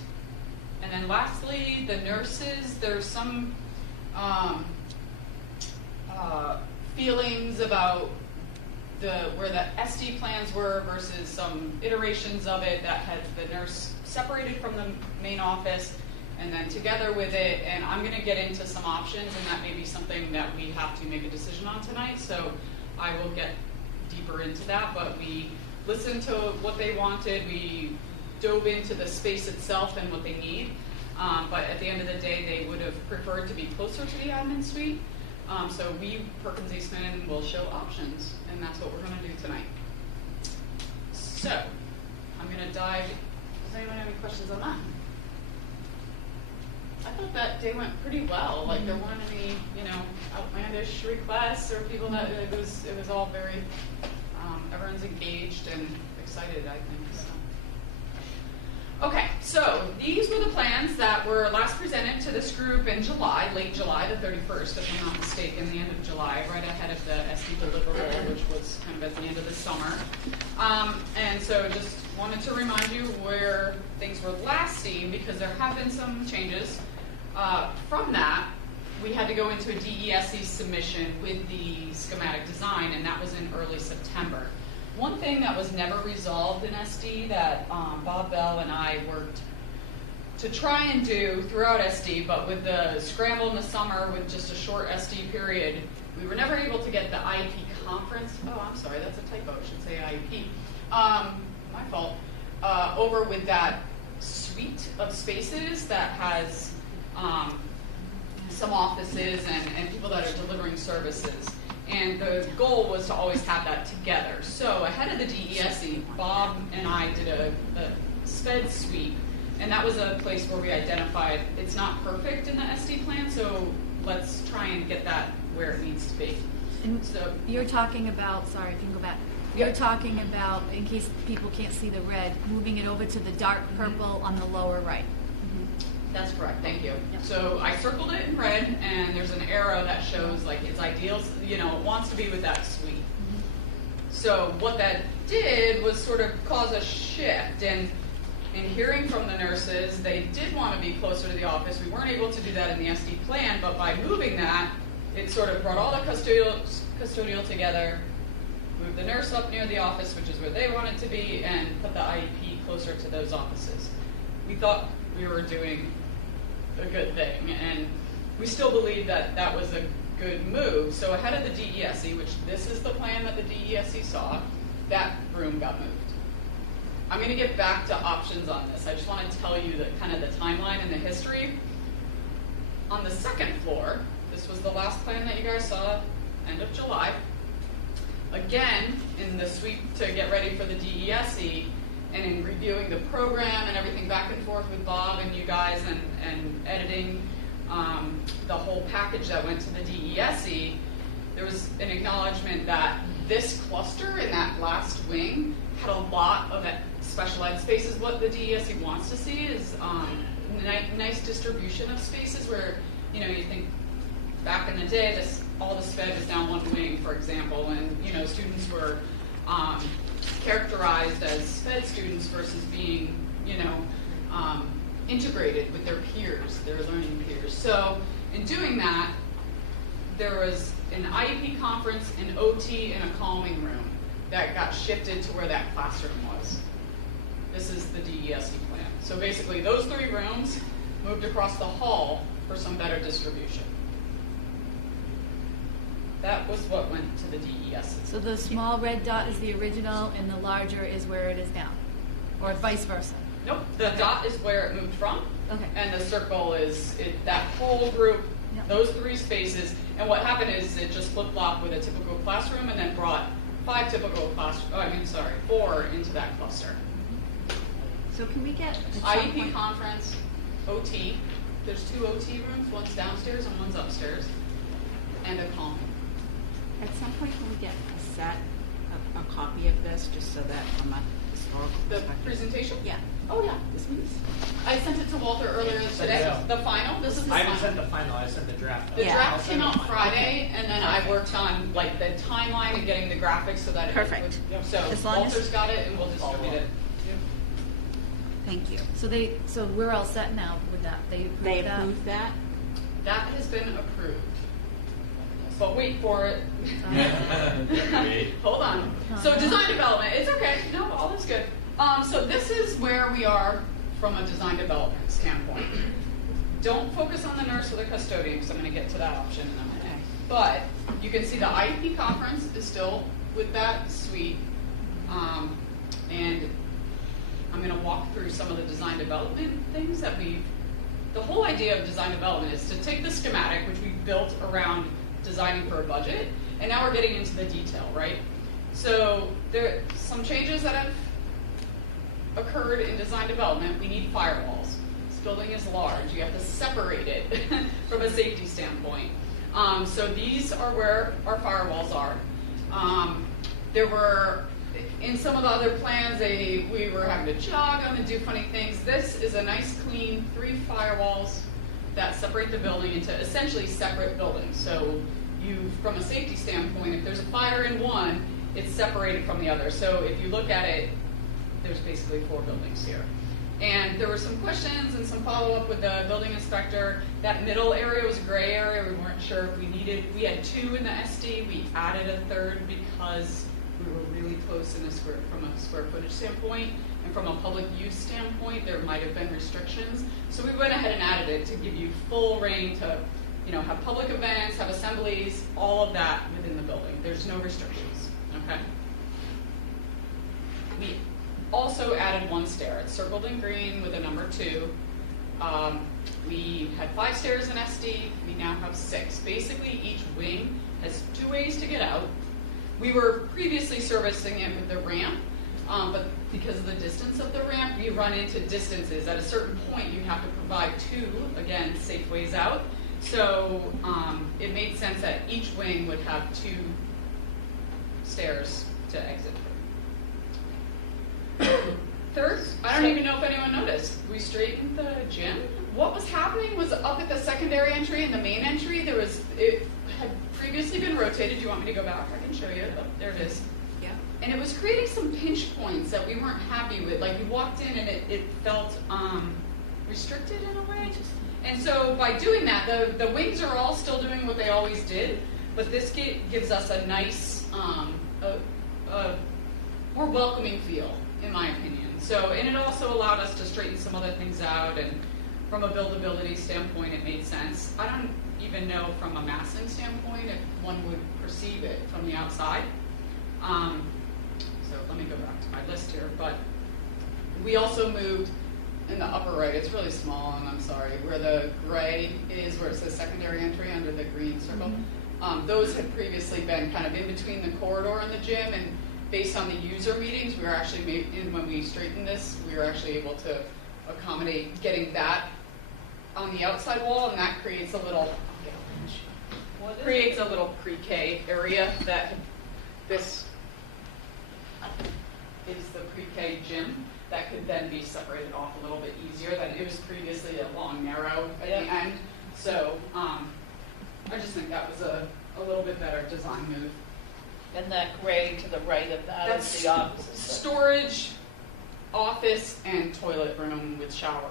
And then lastly, the nurses. There's some feelings about where the SD plans were versus some iterations of it that had the nurse separated from the main office and then together with it. And I'm going to get into some options, and that may be something that we have to make a decision on tonight. So I will get deeper into that. But we listened to what they wanted. We dove into the space itself and what they need. But at the end of the day, they would have preferred to be closer to the admin suite. So we, Perkins Eastman, will show options, and that's what we're going to do tonight. So I'm going to dive. Does anyone have any questions on that? I thought that day went pretty well. Like there weren't any, outlandish requests or people that it was all very. Everyone's engaged and excited, I think. So. Okay, so these were the plans that were last presented to this group in July, late July, the 31st, if I'm not mistaken, the end of July, right ahead of the SD deliverable, which was kind of at the end of the summer. And so just wanted to remind you where things were last seen, because there have been some changes. From that, we had to go into a DESE submission with the schematic design, and that was in early September. One thing that was never resolved in SD that Bob Bell and I worked to try and do throughout SD, but with the scramble in the summer with just a short SD period, we were never able to get the IEP conference. Oh, I'm sorry, that's a typo. It should say IEP. My fault. Over with that suite of spaces that has some offices and people that are delivering services. And the goal was to always have that together. So ahead of the DESE, Bob and I did a sped sweep, and that was a place where we identified it's not perfect in the SD plan, so let's try and get that where it needs to be. And so you're talking about, sorry, I can go back. You're talking about, in case people can't see the red, moving it over to the dark purple on the lower right. That's correct, thank you. So I circled it in red, and there's an arrow that shows like its ideal, it wants to be with that suite. So what that did was sort of cause a shift, and in hearing from the nurses, they did want to be closer to the office. We weren't able to do that in the SD plan, but by moving that, it sort of brought all the custodial together, moved the nurse up near the office, which is where they wanted to be, and put the IEP closer to those offices. We thought we were doing a good thing, and we still believe that that was a good move. So ahead of the DESE, which this is the plan that the DESE saw, that room got moved. I'm going to get back to options on this. I just want to tell you the kind of the timeline and the history. On the second floor, this was the last plan that you guys saw, end of July. Again, in the sweep to get ready for the DESE, and in reviewing the program and everything back and forth with Bob and you guys and editing, the whole package that went to the DESE, there was an acknowledgement that this cluster in that last wing had a lot of special ed spaces. What the DESE wants to see is nice distribution of spaces where, you think back in the day, all the sped was down one wing, for example, and, students were characterized as sped students versus being, integrated with their peers, their learning peers. So in doing that, there was an IEP conference, an OT, and a calming room that got shifted to where that classroom was. This is the DESE plan. So basically, those 3 rooms moved across the hall for some better distribution. That was what went to the DESE. So the small red dot is the original, and the larger is where it is now, or vice versa. Nope, the dot is where it moved from, Okay. and the circle is that whole group, Yep. those 3 spaces. And what happened is it just flip-flopped with a typical classroom, and then brought 4 into that cluster. So can we get at some IEP point- conference, OT. There's 2 OT rooms, one's downstairs and one's upstairs, and a calming. At some point, can we get a copy of this, just so that from a historical The perspective? presentation? Yeah. Oh, yeah. I sent it to Walter earlier today. Yeah. The final, this is the I haven't final. sent the final, I sent the draft. The Yeah. draft came out Friday, and then I worked on the timeline and getting the graphics so that Perfect. So As long as- Walter's got it, and we'll distribute it. Thank you. So we're all set now with that. They approved They that. approved that? That has been approved. But wait for it. Hold on. So design development, it's okay. No, all is good. So this is where we are from a design development standpoint. Don't focus on the nurse or the custodian, because I'm going to get to that option in a minute. But you can see the IEP conference is still with that suite. And I'm going to walk through some of the design development things that the whole idea of design development is to take the schematic, which we built around designing for a budget, and now we're getting into the detail, right? So there are some changes that have occurred in design development. We need firewalls. This building is large. You have to separate it from a safety standpoint. So these are where our firewalls are. There were, in some of the other plans, we were having to jog them and do funny things. This is a nice, clean 3 firewalls that separate the building into essentially separate buildings. So from a safety standpoint, if there's a fire in one, it's separated from the other. So if you look at it, there's basically 4 buildings here. And there were some questions and some follow-up with the building inspector. That middle area was a gray area. We weren't sure if we had 2 in the SD. We added a 3rd because we were really close from a square footage standpoint. And from a public use standpoint, there might have been restrictions. So we went ahead and added it to give you full reign to have public events, have assemblies, all of that within the building. There's no restrictions, okay? We also added 1 stair. It's circled in green with a number 2. We had 5 stairs in SD. We now have 6. Basically, each wing has 2 ways to get out. We were previously servicing it with the ramp, but because of the distance of the ramp, we run into distances. At a certain point, you have to provide 2, again, safe ways out. So it made sense that each wing would have 2 stairs to exit through. Third, I don't even know if anyone noticed, we straightened the gym. What was happening was up at the secondary entry and the main entry, it had previously been rotated. Do you want me to go back? I can show you. Oh, there it is. Yeah. And it was creating some pinch points that we weren't happy with. Like we walked in and it felt restricted in a way. And so by doing that, the wings are all still doing what they always did, but this gives us a nice, more welcoming feel, in my opinion. So, and it also allowed us to straighten some other things out, and from a buildability standpoint, it made sense. I don't even know from a massing standpoint if one would perceive it from the outside. So let me go back to my list here, but we also moved in the upper right, it's really small, and I'm sorry, where the gray is, where it says secondary entry under the green circle. Those had previously been kind of in between the corridor and the gym, and based on the user meetings, we were actually when we straightened this, we were actually able to accommodate getting that on the outside wall, and that creates a little pre-K area that this is the pre-K gym that could then be separated off a little bit easier than it was previously a long narrow at the end. So I just think that was a little bit better design move. And that gray to the right of that That's is the opposite. storage, office, and toilet room with shower.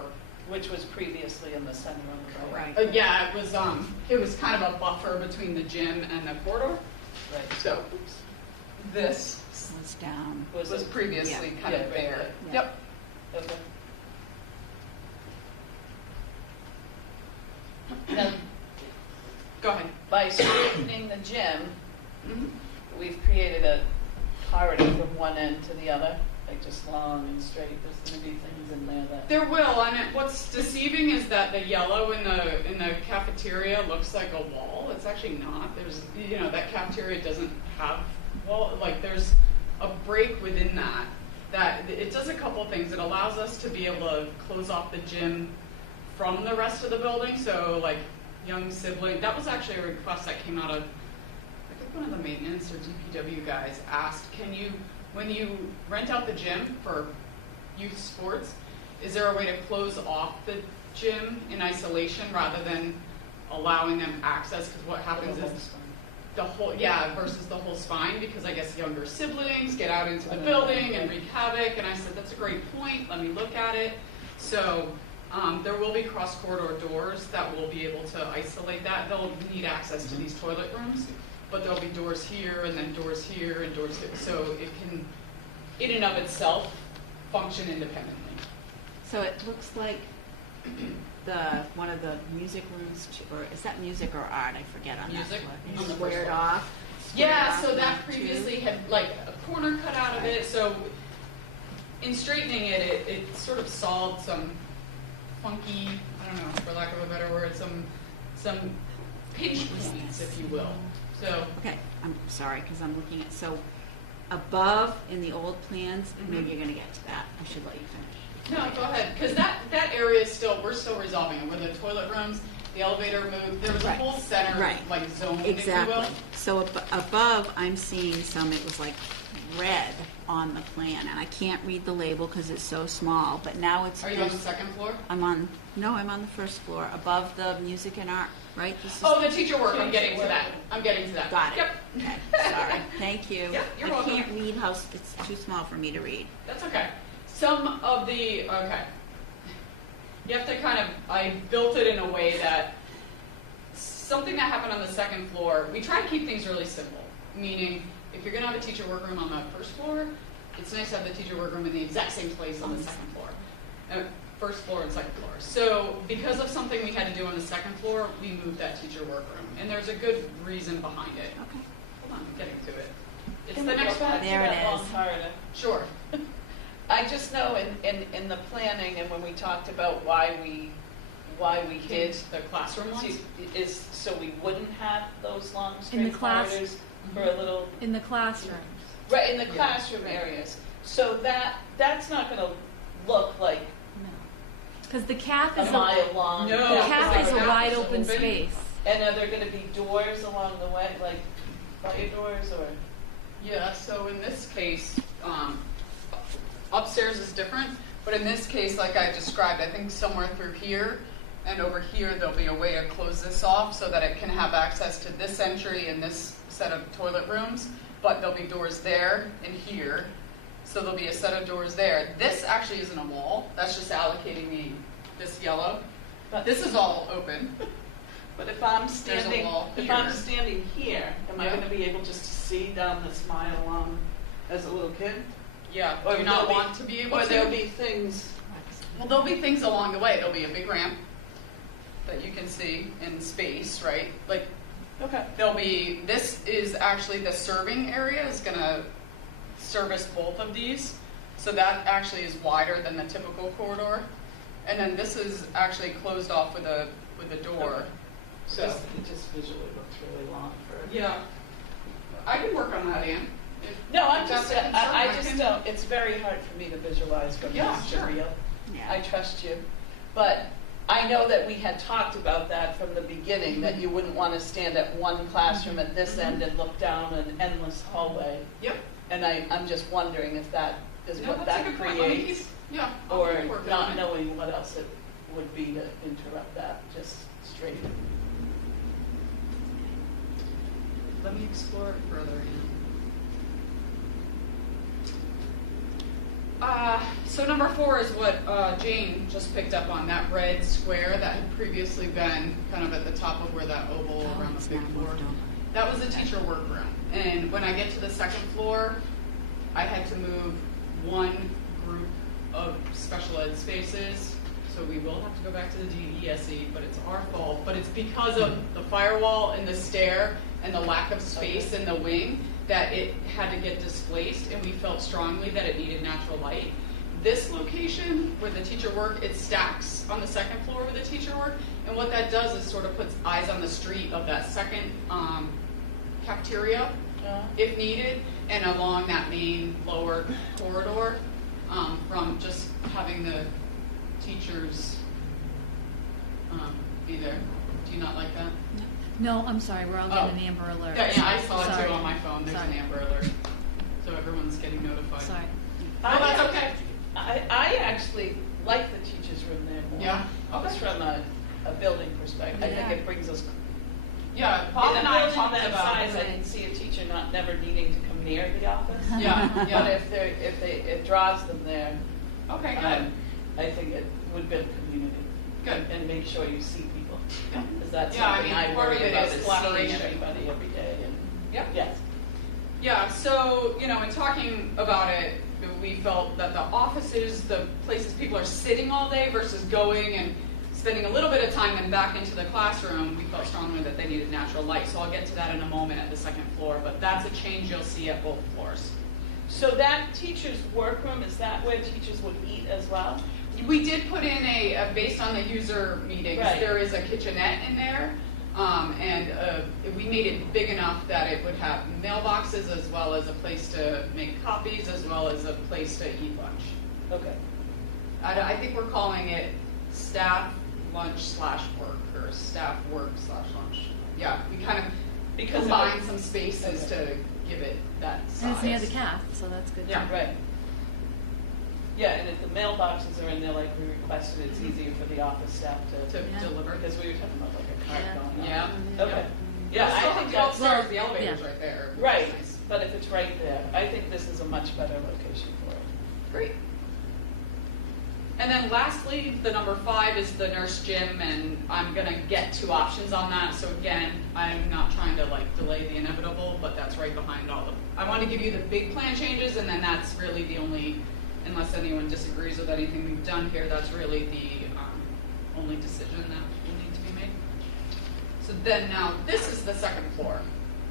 Which was previously in the center on the right. Right. Yeah, it was kind of a buffer between the gym and the corridor. Right. So this Was down. was previously Yeah. kind of Yeah, there. right. Yeah. Yep. Okay. Now, Go ahead. by straightening the gym, Mhm. we've created a corridor from one end to the other, like just long and straight. There's going to be things in there that. There will, and what's deceiving is that the yellow in the cafeteria looks like a wall. It's actually not. There's, that cafeteria doesn't have wall. Like there's a break within that. That it does a couple things. It allows us to be able to close off the gym from the rest of the building. So like young sibling, that was actually a request that came out of, I think one of the maintenance or DPW guys asked, when you rent out the gym for youth sports, is there a way to close off the gym in isolation rather than allowing them access? Because what happens is versus the whole spine, because I guess younger siblings get out into the building and wreak havoc. And I said, that's a great point. Let me look at it. So there will be cross corridor doors that will be able to isolate that. They'll need access to these toilet rooms, but there'll be doors here and then doors here and doors here. So it can, in and of itself, function independently. So it looks like one of the music rooms, or is that music or art? I forget on Music? that On the floor. first Squared floor. off. Yeah, so that previously had like a corner cut out of it. So in straightening it, it sort of solved some funky, I don't know, for lack of a better word, some pinch points, if you will. So Okay, I'm sorry, because I'm looking at, so above in the old plans, maybe you're going to get to that. I should let you finish. no, go ahead, because that area is we're still resolving it. Where the toilet rooms, the elevator moved, there was a Right. whole center Right. like zone, Exactly. if you will. So above, I'm seeing it was like red on the plan, and I can't read the label because it's so small, but now it's. Are you on the second floor? I'm on the first floor, above the music and art, right? This is. Oh, the teacher work. I'm getting to that. Got it. Yep. Okay, sorry. Thank you. Yeah, you're I welcome. can't read it's too small for me to read. That's okay. You have to I built it in a way that something that happened on the second floor, we try to keep things really simple. Meaning, if you're going to have a teacher workroom on the first floor, it's nice to have the teacher workroom in the exact same place on the second floor. First floor and second floor. So because of something we had to do on the second floor, we moved that teacher workroom. And there's a good reason behind it. Okay. Hold on, I'm getting to it. It's Can the we next go back one. to There that it long is. corridor? Sure. I just know in the planning and when we talked about why we hid The classroom ones? is so we wouldn't have those long In the straight class- corridors for a little In the classroom. right in the classroom areas. So that's not going to look like Because the CAF a is mile long. No. the Yeah, CAF is the a CAF wide is open open. space. And are there going to be doors along the way, like fire doors or? Yeah, so in this case, upstairs is different, but in this case, like I described, I think somewhere through here and over here, there'll be a way to close this off so that it can have access to this entry and this set of toilet rooms, but there'll be doors there and here, so there'll be a set of doors there. This actually isn't a wall, that's just allocating me this yellow. But This is all open. But if I'm There's a standing, wall if here. I'm standing here, am I Yeah. going to be able just to see down this mile long as a little kid? Yeah, Or do you not there'll be- want to be able Or to? there'll be things. Well, there'll be things along the way. There'll be a big ramp that you can see in space, right? Like, Okay. this is actually the serving area is going to service both of these. So that actually is wider than the typical corridor. And then this is actually closed off with a door. Okay. So, It just visually looks really long for. yeah. I can work on that, Ann. No, I'm If just, that's a concern, I I just can- don't, it's very hard for me to visualize from Yeah, this sure. real. Yeah. I trust you. But I know that we had talked about that from the beginning, that you wouldn't want to stand at one classroom at this end and look down an endless hallway. Yep. And I'm just wondering if that is No, what that's a that good point. Let me creates, keep- yeah, I'll or keep working on not it. knowing what else it would be to interrupt that, just straight. Let me explore it further. So number 4 is what Jane just picked up on, that red square that had previously been kind of at the top of where that oval around the big floor. That was a teacher workroom. And when I get to the second floor, I had to move one group of special ed spaces. So we will have to go back to the DESE, but it's our fault. But it's because of the firewall and the stair and the lack of space in the wing that it had to get displaced, and we felt strongly that it needed natural light. This location where the teacher work, it stacks on the second floor where the teacher work, and what that does is sort of puts eyes on the street of that second cafeteria, if needed, and along that main lower corridor, from just having the teachers be there. Do you not like that? No, I'm sorry, we're all getting an Amber Alert. Yeah, I saw it Sorry. too on my phone. There's an Amber Alert. So everyone's getting notified. Sorry. Oh, that's okay. I actually like the teacher's room there more. Yeah? Okay. Just from a building perspective. I think it brings us. Yeah, Bob and I building talked that about size, I can see a teacher never needing to come near the office. Yeah, yeah. But if it draws them there. Okay, good. I think it would build community. Good. And make sure you see people. Yeah. Because that's Yeah, I something mean, I part of worry it about is is seeing collaboration. everybody every day. And Yep. yes. Yeah, so, in talking about it, we felt that the offices, the places people are sitting all day versus going and spending a little bit of time and back into the classroom, we felt strongly that they needed natural light. So I'll get to that in a moment at the second floor, but that's a change you'll see at both floors. So that teacher's workroom, is that where teachers would eat as well? We did put in based on the user meetings, Right. there is a kitchenette in there. We made it big enough that it would have mailboxes as well as a place to make copies as well as a place to eat lunch. Okay. I think we're calling it staff lunch/work or staff work/lunch. Yeah, we kind of combined some spaces to give it that size. And it's near the calf, so that's good. Yeah. Right. Yeah, and if the mailboxes are in there like we requested, it's easier for the office staff to deliver. Because we were talking about like a cart going on. Yeah. Okay. Yeah, Yeah, I think that's upstairs, the elevator's right there. which is right. nice. But if it's right there, I think this is a much better location for it. Great. And then lastly, the number 5 is the nurse gym, and I'm going to get 2 options on that. So again, I'm not trying to delay the inevitable, but that's right behind all of. I want to give you the big plan changes, and then that's really the only, unless anyone disagrees with anything we've done here, that's really the only decision that will need to be made. So then now, this is the second floor,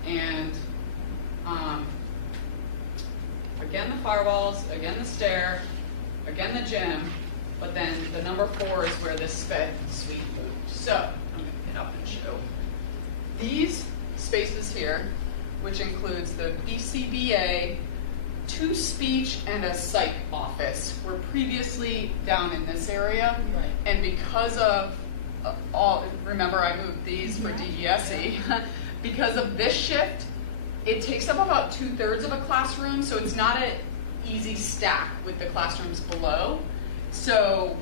and again the firewalls, again the stair, again the gym. But then the number 4 is where this sped suite moved. So I'm going to get up and show. These spaces here, which includes the BCBA, 2 speech, and a psych office, were previously down in this area. Right. And because of remember I moved these for DESE, because of this shift, it takes up about 2/3 of a classroom, so it's not an easy stack with the classrooms below. So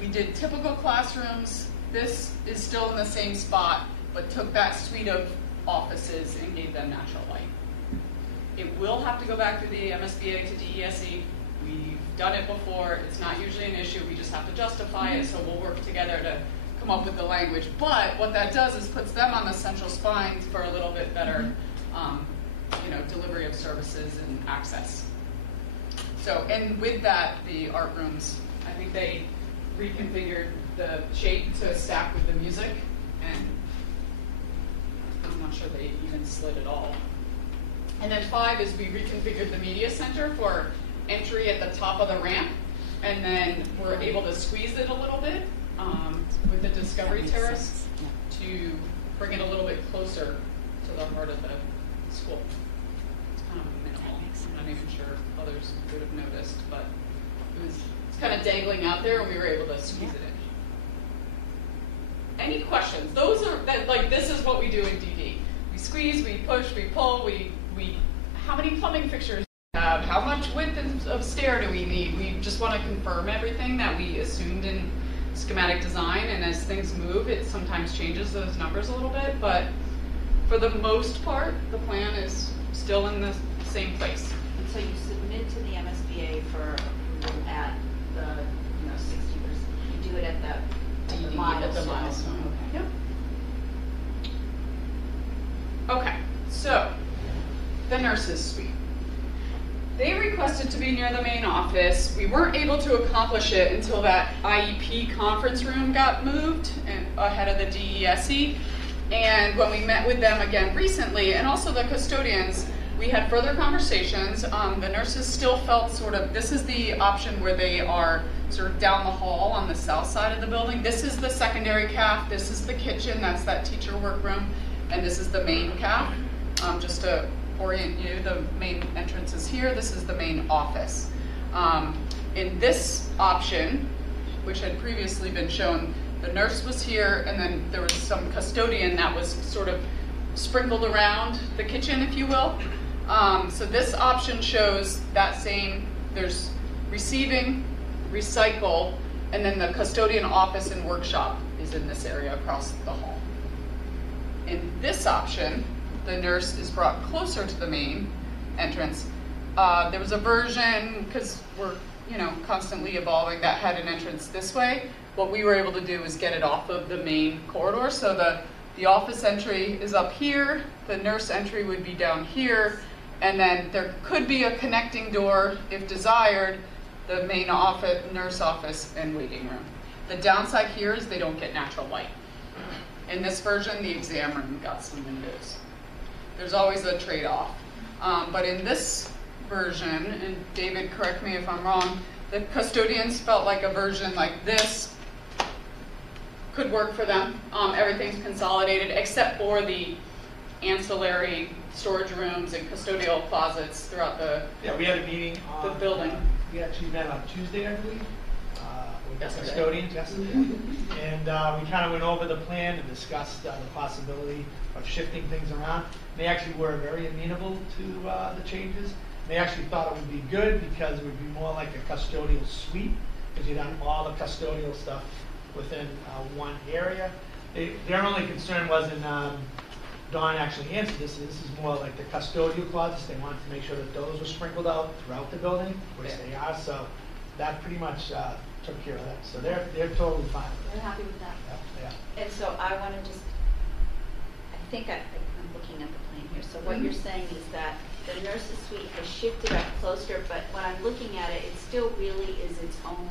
we did typical classrooms. This is still in the same spot, but took that suite of offices and gave them natural light. It will have to go back through the MSBA to DESE. We've done it before. It's not usually an issue. We just have to justify it, so we'll work together to come up with the language. But what that does is puts them on the central spine for a little bit better delivery of services and access. So, and with that, the art rooms, I think they reconfigured the shape to stack with the music, and I'm not sure they even slid at all. And then 5 is we reconfigured the media center for entry at the top of the ramp, and then we're able to squeeze it a little bit with the Discovery Terrace to bring it a little bit closer to the heart of the school. It's kind of minimal. I'm not even sure if others would have noticed, but it's kind of dangling out there, and we were able to squeeze it in. any questions? Those are, like, this is what we do in DD. We squeeze, we push, we pull, we how many plumbing fixtures do we have? How much width of stair do we need? We just want to confirm everything that we assumed in schematic design, and as things move, it sometimes changes those numbers a little bit, but for the most part, the plan is still in the same place. And so you submit to the MSBA for approval at the, 60%. You do it at the milestone. Okay. Yep. Okay, so the nurses' suite. They requested to be near the main office. We weren't able to accomplish it until that IEP conference room got moved ahead of the DESE. And when we met with them again recently, and also the custodians, we had further conversations. The nurses still felt sort of, this is the option where they are sort of down the hall on the south side of the building. This is the secondary CAF, this is the kitchen, that's that teacher workroom, and this is the main CAF. Just to orient you, the main entrance is here, this is the main office. In this option, which had previously been shown, the nurse was here, and then there was some custodian that was sort of sprinkled around the kitchen, if you will. So this option shows that same, there's receiving, recycle, and then the custodian office and workshop is in this area across the hall. In this option, the nurse is brought closer to the main entrance. There was a version, because we're constantly evolving, that had an entrance this way. What we were able to do is get it off of the main corridor. So the office entry is up here, the nurse entry would be down here, and then there could be a connecting door if desired, the main office, nurse office, and waiting room. The downside here is they don't get natural light. In this version, the exam room got some windows. There's always a trade-off. But in this version, and David, correct me if I'm wrong, the custodians felt like a version like this could work for them. Everything's consolidated except for the ancillary storage rooms and custodial closets throughout the Yeah, we had a meeting on the building. We actually met on Tuesday, I believe, with the Yesterday. custodians yesterday. And we kind of went over the plan and discussed the possibility of shifting things around. They actually were very amenable to the changes. They actually thought it would be good because it would be more like a custodial suite, because you'd have all the custodial stuff within one area. Their only concern was, and Dawn actually answered this is more like the custodial closets. They wanted to make sure that those were sprinkled out throughout the building, which they are. So that pretty much took care of that. So they're totally fine. They're happy with that. Yeah. And so I want to just, I think I'm looking at the plan here. So what you're saying is that the nurses suite has shifted up closer, but when I'm looking at it, it still really is its own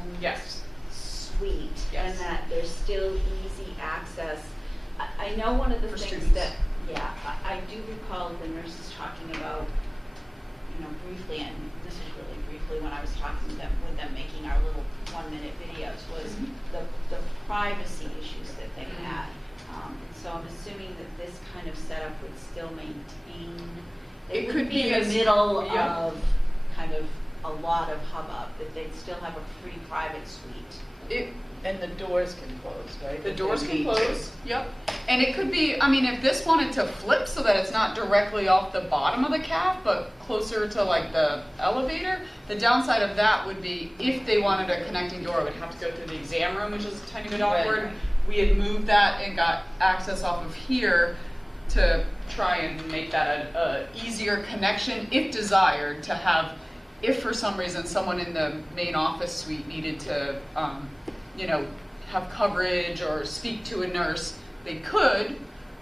suite, and that there's still easy access. I know one of the things students. that, I do recall the nurses talking about, briefly, and this was really briefly when I was talking with them making our little 1-minute videos, was the privacy issues that they had. So I'm assuming that this kind of setup would still maintain. It could be in the middle of kind of a lot of hubbub, that they'd still have a free private suite. And the doors can close, right? The doors can close, yep. And it could be, if this wanted to flip so that it's not directly off the bottom of the CAF, but closer to like the elevator, the downside of that would be if they wanted a connecting door, it would have to go through the exam room, which is a tiny bit awkward. Right. We had moved that and got access off of here to try and make that a easier connection, if desired, to have, if for some reason someone in the main office suite needed to, have coverage or speak to a nurse, they could,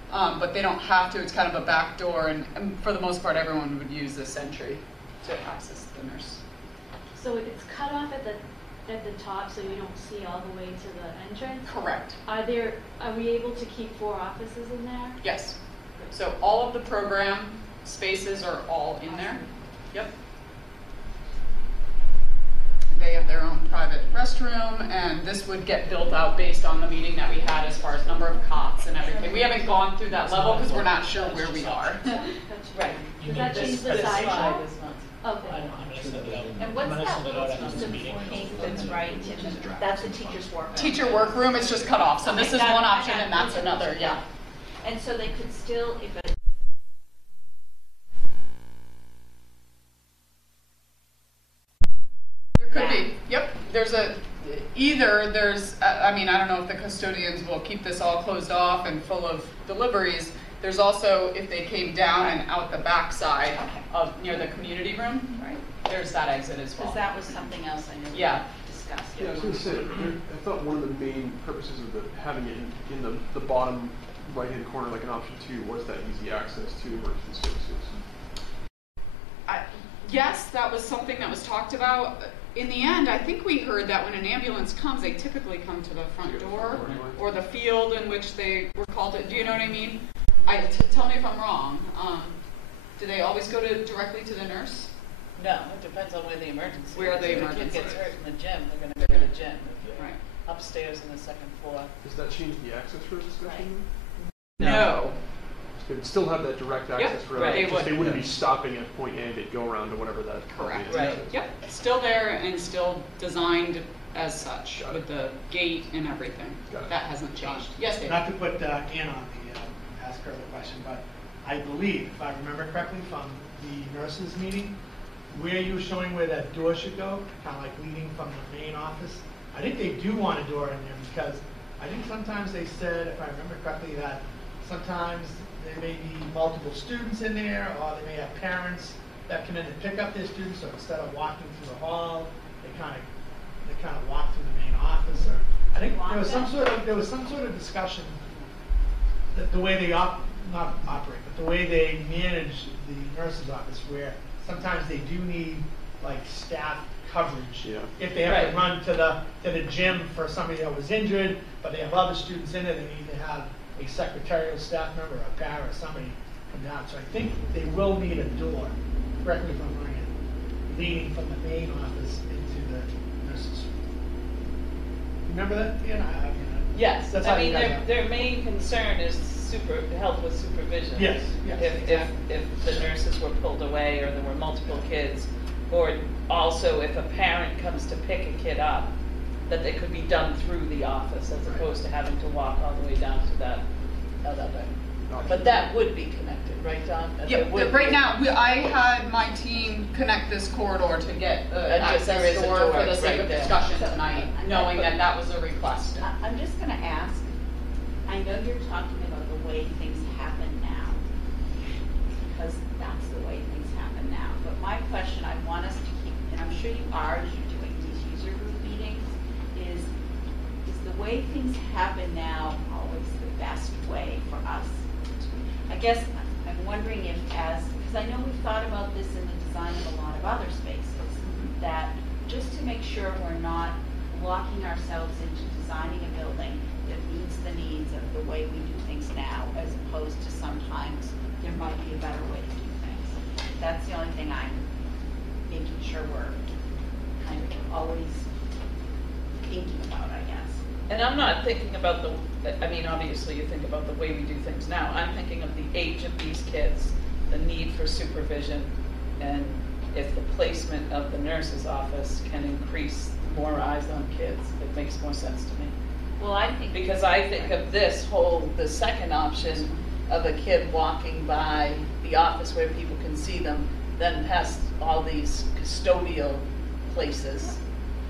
but they don't have to. It's kind of a back door, and for the most part, everyone would use this entry to access the nurse. So it's cut off at the top, so you don't see all the way to the entrance? Correct. Are we able to keep 4 offices in there? Yes. So all of the program spaces are all in there. Yep. They have their own private restroom, and this would get built out based on the meeting that we had as far as number of cots and everything. We haven't gone through that level because we're not sure where we are. Right. Does that change the size? Okay. I'm gonna send it out. And what's I'm gonna that send it little out after piece this of meeting. pink that's right in, that's the teacher's work? Teacher workroom is just cut off, so this Okay, is got it, one I option got it. and that's another, yeah. And so they could still, if it, There could be, yep, there's I mean, I don't know if the custodians will keep this all closed off and full of deliveries. There's also, if they came down and out the back side of, near the community room, Right, there's that exit as well. because that was something else I know we Yeah. discussed. Yeah, I was going to say, I thought one of the main purposes of having it in the bottom right-hand corner, like an option 2, was that easy access to emergency services. Yes, that was something that was talked about. In the end, I think we heard that when an ambulance comes, they typically come to the front door or the field in which they were called it. Do you know what I mean? Tell me if I'm wrong. Do they always go directly to the nurse? No, it depends on where the emergency Where is. the If emergency a kid gets is. hurt in the gym, they're going to go to the gym. If you're Right. upstairs on the second floor. Does that change the access road discussion? No. They would still have that direct access road. right, they just would. They wouldn't be stopping at point A, they'd go around to whatever that Correct. appropriate Right. is. Yep, still there and still designed as such Got it. with the gate and everything. Got it. That hasn't changed. Yes, Dave? Not to put Ann on ask her the question, but I believe, if I remember correctly from the nurses meeting, where you were showing where that door should go, kind of like leading from the main office, I think they do want a door in there because I think sometimes they said, if I remember correctly, that sometimes there may be multiple students in there, or they may have parents that come in to pick up their students, so instead of walking through the hall, they kind of walk through the main office. Or I think there was some sort of discussion that the way they not operate, but the way they manage the nurse's office, where sometimes they do need like staff coverage. Yeah. If they have Right. to run to the gym for somebody that was injured, but they have other students in it, they need to have a secretarial staff member, a para, or somebody come down. So I think they will need a door, correct me if I'm wrong, leading from the main office into the nurse's. Remember that? Yeah. Yes, That's I how you mean, guys are. their main concern is help with supervision. Yes, yes. If the nurses were pulled away or there were multiple kids, or also if a parent comes to pick a kid up, that they could be done through the office as opposed to having to walk all the way down to that other. But that would be connected, right, Don? Yeah, right now, I had my team connect this corridor to get the There is access a door door for the sake right of there. discussion tonight, knowing that that was a request. I'm just gonna ask, I know you're talking about the way things happen now, because that's the way things happen now, but my question I want us to keep, and I'm sure you are as you're doing these user group meetings, is the way things happen now always the best way for us? I guess I'm wondering if because I know we've thought about this in the design of a lot of other spaces, that just to make sure we're not locking ourselves into designing a building that meets the needs of the way we do things now, as opposed to sometimes there might be a better way to do things. That's the only thing I'm making sure we're kind of always thinking about, I guess. And I'm not thinking about I mean, obviously you think about the way we do things now. I'm thinking of the age of these kids, the need for supervision, and if the placement of the nurse's office can increase more eyes on kids, it makes more sense to me. Well, I think. Because I think of the second option of a kid walking by the office where people can see them, then past all these custodial places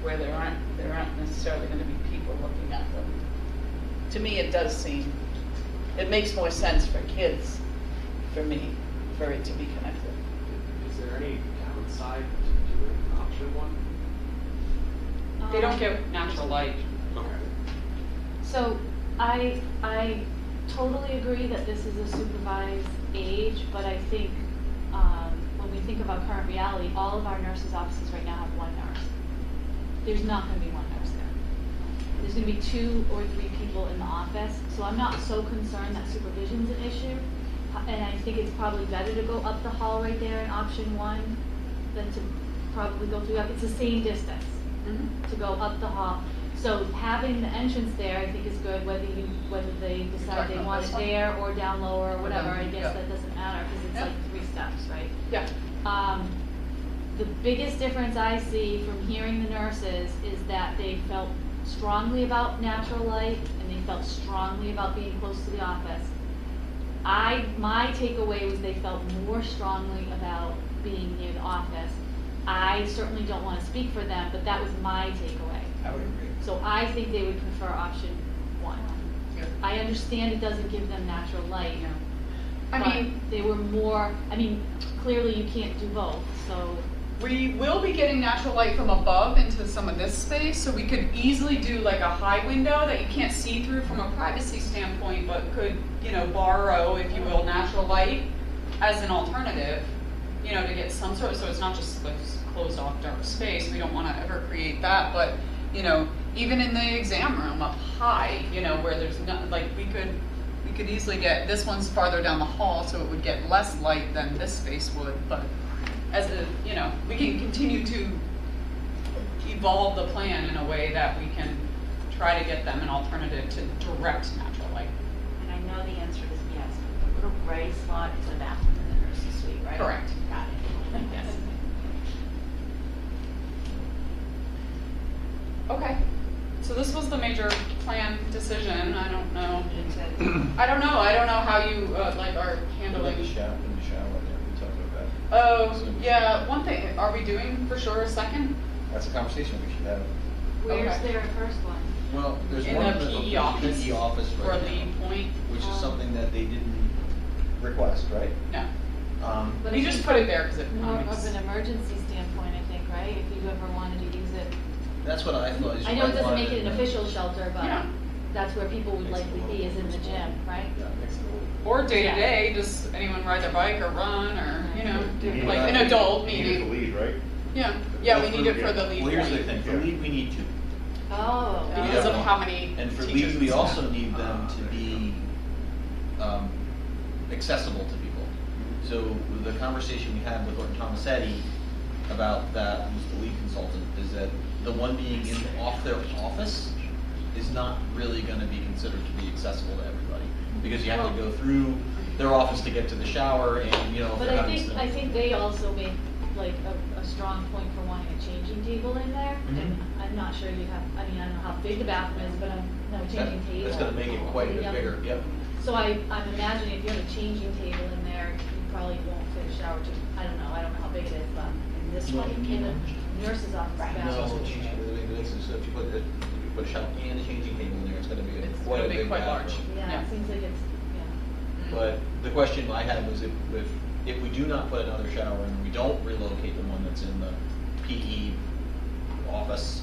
where there aren't necessarily going to be people looking at them. To me, it makes more sense for kids, for me, for it to be connected. Is there any downside to doing option 1? They don't get natural light. Okay. So I totally agree that this is a supervised age, but I think when we think about current reality, all of our nurses' offices right now have one nurse. There's not going to be one nurse there. There's going to be 2 or 3 people in the office, so I'm not so concerned that supervision's an issue. And I think it's probably better to go up the hall right there in option 1 than to probably go through. It's the same distance to go up the hall. So having the entrance there, I think is good, whether they decide they want it there or down lower or whatever. I guess that doesn't matter because it's like 3 steps, right? Yeah. the biggest difference I see from hearing the nurses is that they felt strongly about natural light and they felt strongly about being close to the office. My takeaway was they felt more strongly about being near the office. I certainly don't want to speak for them, but that was my takeaway. I would agree. So I think they would prefer option 1. Yeah. I understand it doesn't give them natural light. I but mean, they were more, clearly you can't do both, so. we will be getting natural light from above into some of this space, so we could easily do like a high window that you can't see through from a privacy standpoint, but could, borrow, if you will, natural light as an alternative, to get some sort of, so it's not just like closed off dark space. We don't want to ever create that, but, even in the exam room up high, where there's not, like we could easily get, this one's farther down the hall, so it would get less light than this space would, but as a, we can continue to evolve the plan in a way that we can try to get them an alternative to direct natural light. And I know the answer is yes, but the little gray slot is the bathroom in the nurse's suite, right? Correct. Got it. Yes. Okay, so this was the major plan decision. I don't know. I don't know how you are handling. In the shower there, we talked about that. Oh, yeah, one thing, are we doing for sure a second? That's a conversation we should have. Where's Okay. their first one? Well, there's In one the in PE office? PE office Or right lead now, point? which is something that they didn't request, right? No. But We I just think put it there because it More makes. of an emergency standpoint, I think, right? If you ever wanted to use it. That's what I thought. I know it doesn't make it an official shelter, but Yeah. that's where people would likely be, is in the gym, right? Or day to day, just anyone ride their bike or run or, need like that. an adult You need it meeting. to lead, right? Yeah, we need it for the lead Well, here's the point. thing, for Yeah. lead, we need 2. Oh. Because of how many And for teachers lead, we and also staff. need them to be accessible to people. So the conversation we had with Orton Tomasetti about that, who's the lead consultant, is that the one being off their office is not really gonna be considered to be accessible to everybody. Because you have to go through their office to get to the shower and, if But they're I having think, some- I think they also made like a strong point for wanting a changing table in there. And I'm not sure you have, I don't know how big the bathroom is, but no changing table. That's gonna make it quite a bit Yep. bigger, yep. So I'm imagining if you have a changing table in there, you probably won't fit a shower to, I don't know how big it is, but in this one, in the nurse's office bathroom. No, change it, so if you put a shower and a changing table in there, it's gonna be It's quite a gonna be big quite large. bathroom. Yeah, it seems like it's, yeah. But the question I had was if we do not put another shower in, we don't relocate the one that's in the PE office,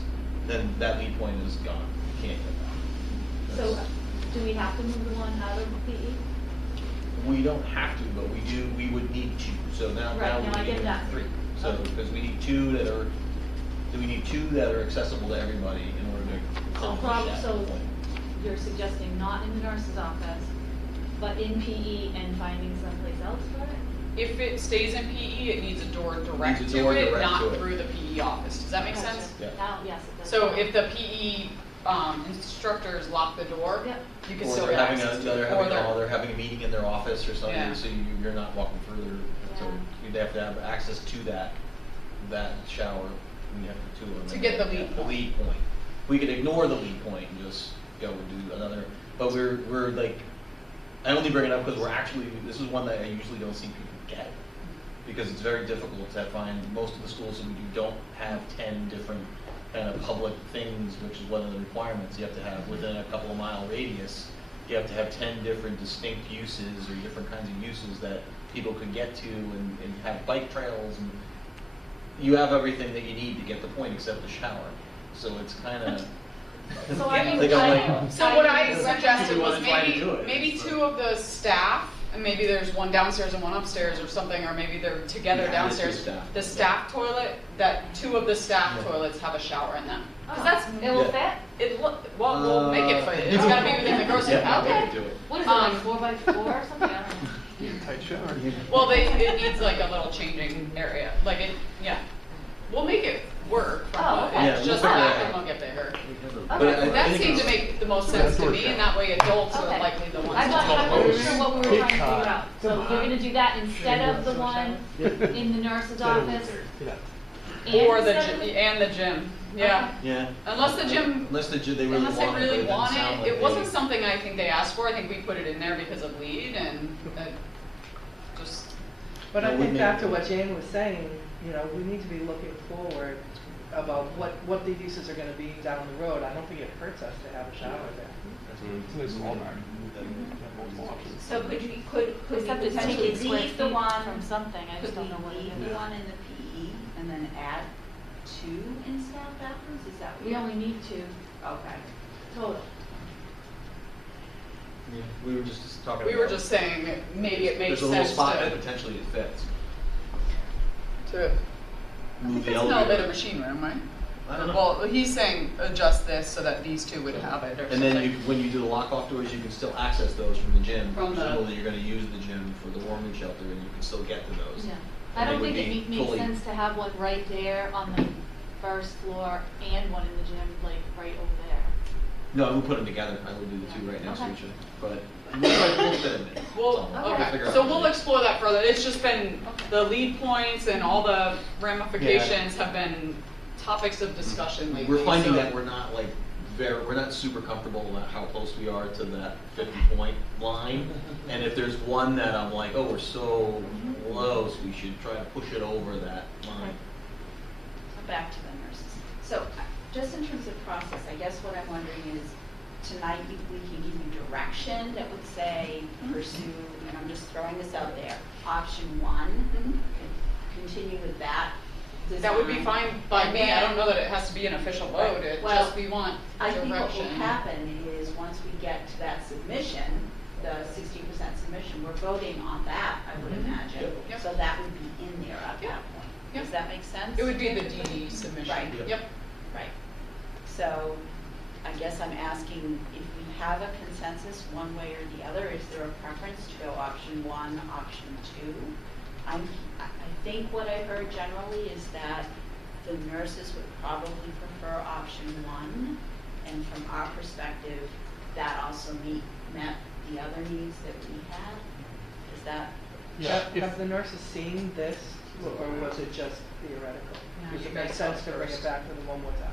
then that lead point is gone. You can't get that. So That's- do we have to move the one out of PE? We don't have to, but we would need to. So now Right, we now I need get that. 3. So, because we need 2 that are accessible to everybody in order to So accomplish that so point. you're suggesting not in the nurse's office, but in PE and finding someplace else for it? If it stays in PE, it needs a door direct Needs a door to it, direct not to it. through the PE office. Does that make Gotcha. sense? Yeah. Now, yes, it does. So if the PE instructors lock the door, Yep. you can Or still they're get having access a, to it. they're having a meeting in their office or something, Yeah. so you're not walking through there. So Yeah. you'd have to have access to that shower, and you have to do it. To get the lead The point. lead point. We could ignore the lead point and just go and do another, but we're like, I only bring it up because this is one that I usually don't see people get. Because it's very difficult to find, most of the schools that we do don't have 10 different kind of public things, which is one of the requirements. You have to have within a couple of mile radius, you have to have 10 different distinct uses or different kinds of uses that people could get to and have bike trails, and you have everything that you need to get the point except the shower. So it's kind of. So are you, So what I suggested You was wanna try to do it. maybe 2 of the staff, and maybe there's one downstairs and one upstairs or something, or maybe they're together Yeah, the 2 downstairs. staff. The staff toilet, that 2 of the staff Yeah. toilets have a shower in them. Because Oh, that's, it will Yeah. fit? we'll make it fit. It's gotta be within the gross Yeah, capacity. we could do it. What is it, like 4x4 or something? I don't know. Tight shower. Well, it needs like a little changing area, yeah. We'll make it work. Oh, okay. Yeah, It's we'll just the figure it bathroom out. will get bigger. But I That think seemed to it's- make the most sense to me, and that way adults are Okay. likely the ones I to wasn't talk. sure what we were trying to figure out. So you're gonna do that instead of the one in the nurse's office? Or the, instead of and the gym, yeah. Yeah. Unless the gym, Unless they really unless they want it, but really it doesn't want sound it, like it wasn't they- something I think they asked for, I think we put it in there because of lead and it just, But Yeah, I we think may- back to what Jane was saying, you know, we need to be looking forward about what the uses are gonna be down the road. I don't think it hurts us to have a shower there. It's a nice fallback. Have multiple options. So could we Except it's potentially taking square leave the feet one, from something, I just could we don't know what it leave is. the one in the PE and then add 2 in-staff bathrooms? Is that what We you're? only need 2 Okay. total. Yeah, we were just talking we about. were just saying maybe it makes There's a little sense spot that to, potentially it fits. I Move think the it's an elevator. elevator machine room, right? I don't know. Well, he's saying adjust this so that these 2 would have it or And something. then you, when you do the lock-off doors, you can still access those from the gym. From the- Presumably you're gonna use the gym for the warming shelter and you can still get to those. Yeah. And I they don't would think it be makes fully- sense to have one right there on the first floor and one in the gym, like, right over there. No, we'll put them together. I will do the 2 right next to Okay. each other. But we'll fit them in. Well, So, okay, figure out so what to we'll do. explore that further. It's just been, the lead points and all the ramifications have been topics of discussion lately. We're finding so- that we're not like we're not super comfortable about how close we are to that 50-point line. And if there's one that I'm like, oh, we're so close, we should try to push it over that line. So back to the nurses. So just in terms of process, I guess what I'm wondering is tonight if we can give you direction that would say pursue, and I'm just throwing this out there, option 1, continue with that. That would be design. fine by And me. I don't then- know that it has to be an official vote. It Well, just, we want I think what direction. will happen is once we get to that submission, the 60% submission, we're voting on that, I would imagine. Yep. So that would be in there at Yep. that point. Yep. Does that make sense? It would be the DD submission. Right. Yep. Right. So I guess I'm asking if we have a consensus one way or the other, is there a preference to go option 1, option 2? I think what I heard generally is that the nurses would probably prefer option 1, and from our perspective, that also met the other needs that we had. Is that? Yeah, Have the nurses seen this, or was it just theoretical? No, Does you it guys make saw sense it to bring it first. back to them one more time?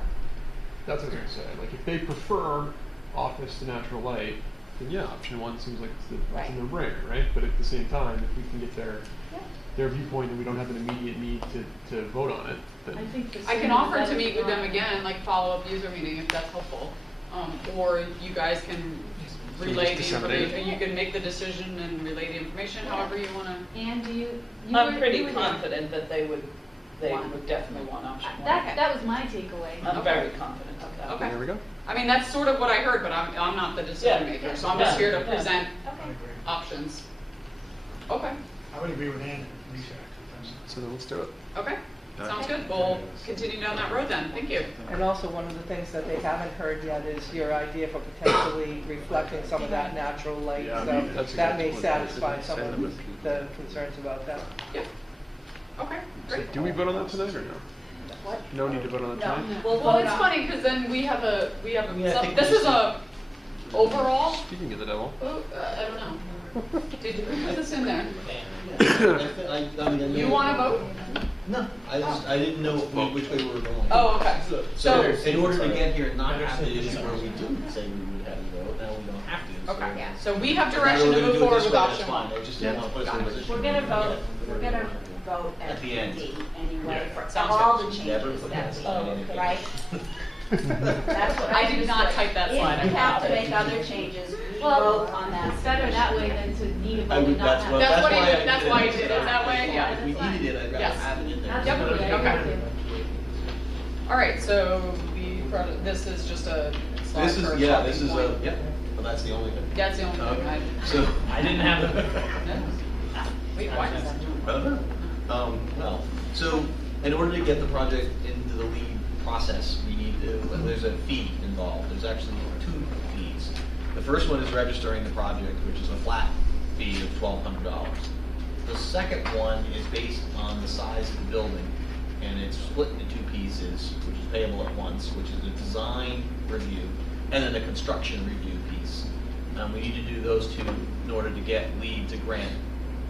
That's what I was gonna say. Like, if they prefer office to natural light, then yeah, option 1 seems like it's a Right. no-brainer, right? But at the same time, if we can get Yeah. their viewpoint and we don't have an immediate need to vote on it, then. I think the I can sooner offer the to better meet with them for- again, like follow-up user meeting if that's helpful. Or you guys can relay the disseminate it? information, you can make the decision and relay the information, however you wanna. And do you I'm were- pretty you were- confident that they would definitely want option 1. That was my takeaway. I'm very confident of that. Okay. There we go. I mean, that's sort of what I heard, but I'm not the decision maker, so I'm just here to present options. Okay, I would agree with Ann. So then let's do it. okay, sounds good. We'll continue down that road then, thank you. And also, one of the things that they haven't heard yet is your idea for potentially reflecting some of that natural light. Yeah, So that's a that good may point. satisfy some Send of them a- the concerns about that. Yeah. Okay, So great. do we vote on that tonight or no? What? No need to vote on that No. tonight? Well, it's funny, because then we have Yeah, I think this we is just- a overall, Speaking of the devil. I don't know. Did you put this in there? I mean, You wanna vote? No, I didn't know which way we were going. Oh, okay. So in order to get here and not have the issue where we do say we would have to vote, now we don't have to. So Okay, so we have if direction we're to gonna move do it forward this with way, option that's 1. fine. I just didn't want to put us in a position. We're gonna vote at the end. D anyway, for Sounds all good. the Never changes put that that we slide made, in. right? That's what I did not understood. type that slide, If we I have to apologize. make other changes, we Well, vote on that. it's better that way than to need a I vote would, and not that's have. what, That's that's what he why did- I that's why he did it that way, yeah. If we needed it, I'd rather Yes. have it in there. Absolutely, I agree Okay. with you. All right, so this is just a slide This for is, a yeah, talking this is point. a, yeah, well, that's the only thing. That's the only thing Okay. I. So. I didn't have it. Wait, why is that? Well, so in order to get the project into the lead process, we need to, there's a fee involved. There's actually 2 fees. The first one is registering the project, which is a flat fee of $1,200. The second one is based on the size of the building, and it's split into 2 pieces, which is payable at once, which is a design review and then a construction review piece. We need to do those 2 in order to get lead to grant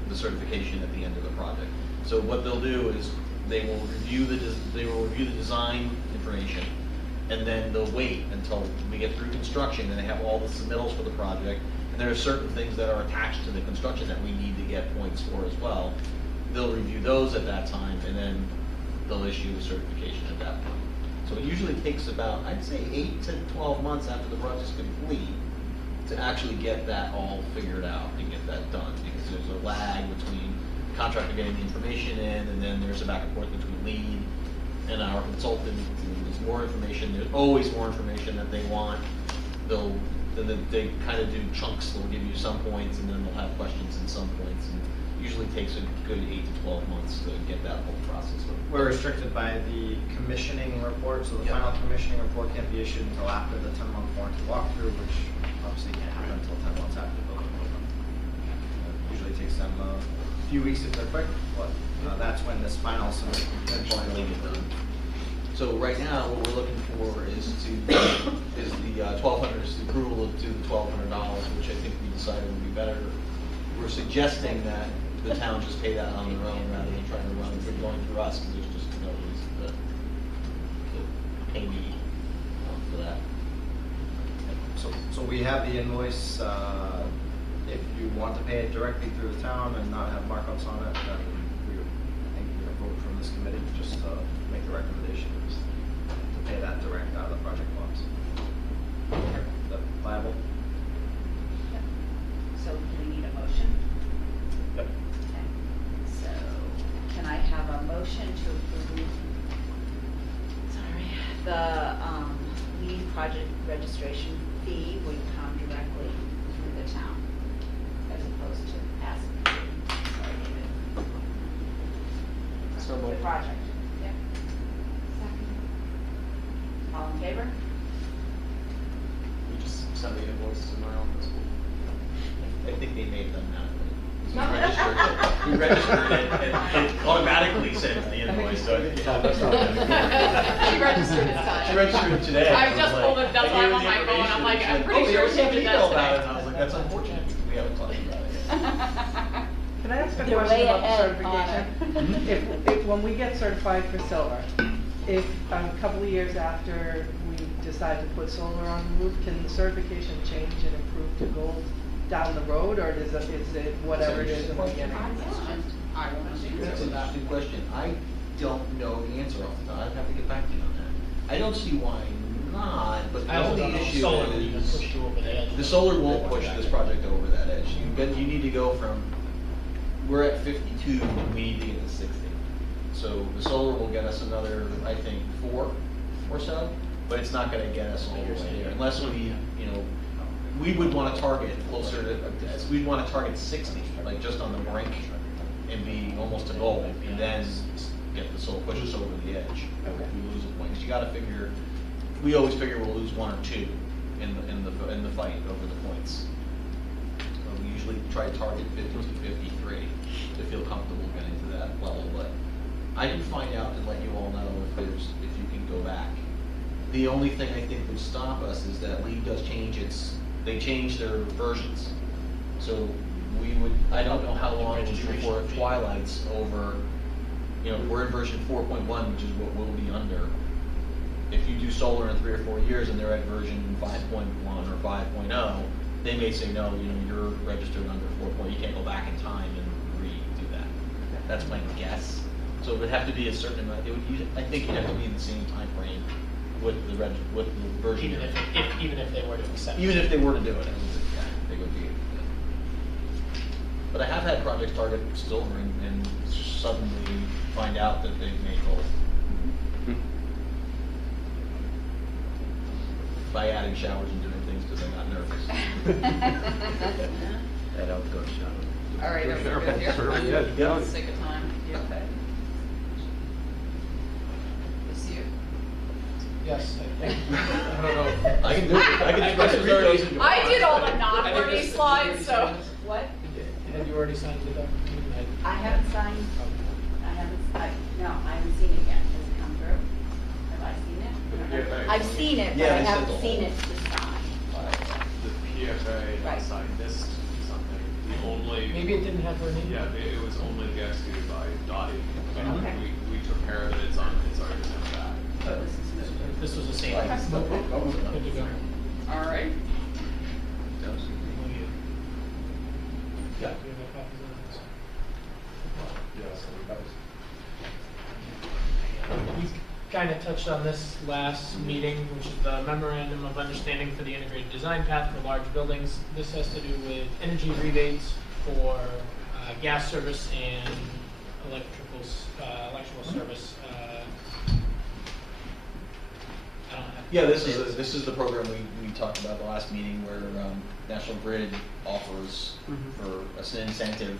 the certification at the end of the project. So what they'll do is they will review the design information, and then they'll wait until we get through construction and they have all the submittals for the project. And there are certain things that are attached to the construction that we need to get points for as well. They'll review those at that time, and then they'll issue the certification at that point. So it usually takes about, I'd say, 8 to 12 months after the project's complete to actually get that all figured out and get that done, because there's a lag between the contractor getting the information in, and then there's a back and forth between lead and our consultant. And there's more information. There's always more information that they want. They kind of do chunks. They'll give you some points, and then they'll have questions in some points. And usually takes a good 8 to 12 months to get that whole process. We're restricted by the commissioning report, so the final commissioning report can't be issued until after the 10-month warranty walkthrough, which obviously can't happen until 10 months after the building program. Usually takes them a few weeks if they're quick, but that's when this final submission can finally get done. So right now, what we're looking for is the 1,200, is the approval to the $1,200, which I think we decided would be better. We're suggesting that the town just pay that on their own rather than trying to run it through going through us, because there's just no reason to pay me for that. So we have the invoice. If you want to pay it directly through the town and not have markups on it, then I think we would vote from this committee just to make the recommendation to pay that direct out of the project funds. Is that viable? So do we need a motion? Yep. Okay. So can I have a motion to approve, the lead project registration fee would come directly through the town as opposed to asking, So the moved. project? Yep. All in favor? We just send the invoices in my office. I think they made them that. We registered it, and it automatically sends the invoice. So She registered this time. She registered it today. I just pulled it, that's why I'm on my phone, I'm like, I'm pretty sure she did that about it, and today. I was like, that's unfortunate, because we haven't talked about it. Can I ask a They're question way about the ahead on certification? If when we get certified for silver, if a couple of years after we decide to put solar on the roof, can the certification change and improve to gold down the road, or is it whatever it is in the beginning? That's an interesting question. I don't know the answer off the top. I'd have to get back to you on that. I don't see why not, but the I also only don't know if issue solar will even is push you over the edge. the solar won't push this project over that edge. You need to go from, we're at 52, and we need to get to 60. So the solar will get us another, I think, 4 or so, but it's not going to get us all the way there unless we, we would want to target closer to, we'd want to target 60, like just on the brink, and be almost to goal, and then get the solar push us over the edge if we lose a point. Because you got to figure, we always figure we'll lose 1 or 2 in the fight over the points. We usually try to target 50 to 53 to feel comfortable getting to that level, but I can find out and let you all know if you can go back. The only thing I think would stop us is that League does change they change their versions. So I don't know how long it will be before it twilights over, we're in version 4.1, which is what we'll be under. If you do solar in 3 or 4 years and they're at version 5.1 or 5.0, they may say, no, you're registered under 4.0, you can't go back in time and redo that. That's my guess. So it would have to be a certain amount, I think you'd have to be in the same time frame with the version. Even if they were to accept. Even if they were to do it, they would be. But I have had projects target silver and suddenly find out that they've made gold. By adding showers and doing things because I got nervous. I don't go to shower. All right, we're good here. Yeah. Sake of time, you okay? Is you? Yes, I think. I don't know. I can do it. I can express Rico's into it. I did all the non-wordy slides, so. What? Have you already signed the document? I haven't signed, no, I haven't seen it yet. Has it come through? Have I seen it? PFA. I've seen it, but Yeah, I they sent haven't the seen whole- it to sign. The PFA Right. outside missed something. The only. Maybe it didn't have her name. Yeah, it was only executed by Dottie. And Okay. we took Good to go. All right. Yeah. Do you have copies of this? We kind of touched on this last meeting, which is the Memorandum of Understanding for the Integrated Design Path for Large Buildings. This has to do with energy rebates for gas service and electrical service. I don't have. Yeah, this is the program we talked about the last meeting where National Grid offers for an incentive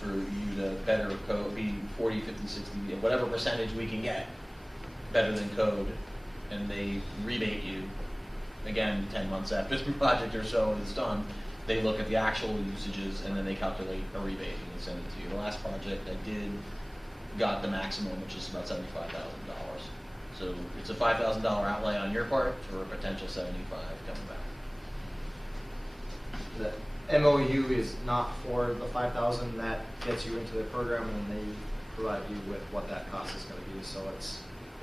for you to better code, be 40, 50, 60, whatever percentage we can get better than code, and they rebate you. Again, 10 months after the project or so is done, they look at the actual usages and then they calculate a rebate and send it to you. The last project I did got the maximum, which is about $75,000. So it's a $5,000 outlay on your part for a potential 75 coming back. The MOU is not for the 5,000. That gets you into the program, and then they provide you with what that cost is going to be. So it's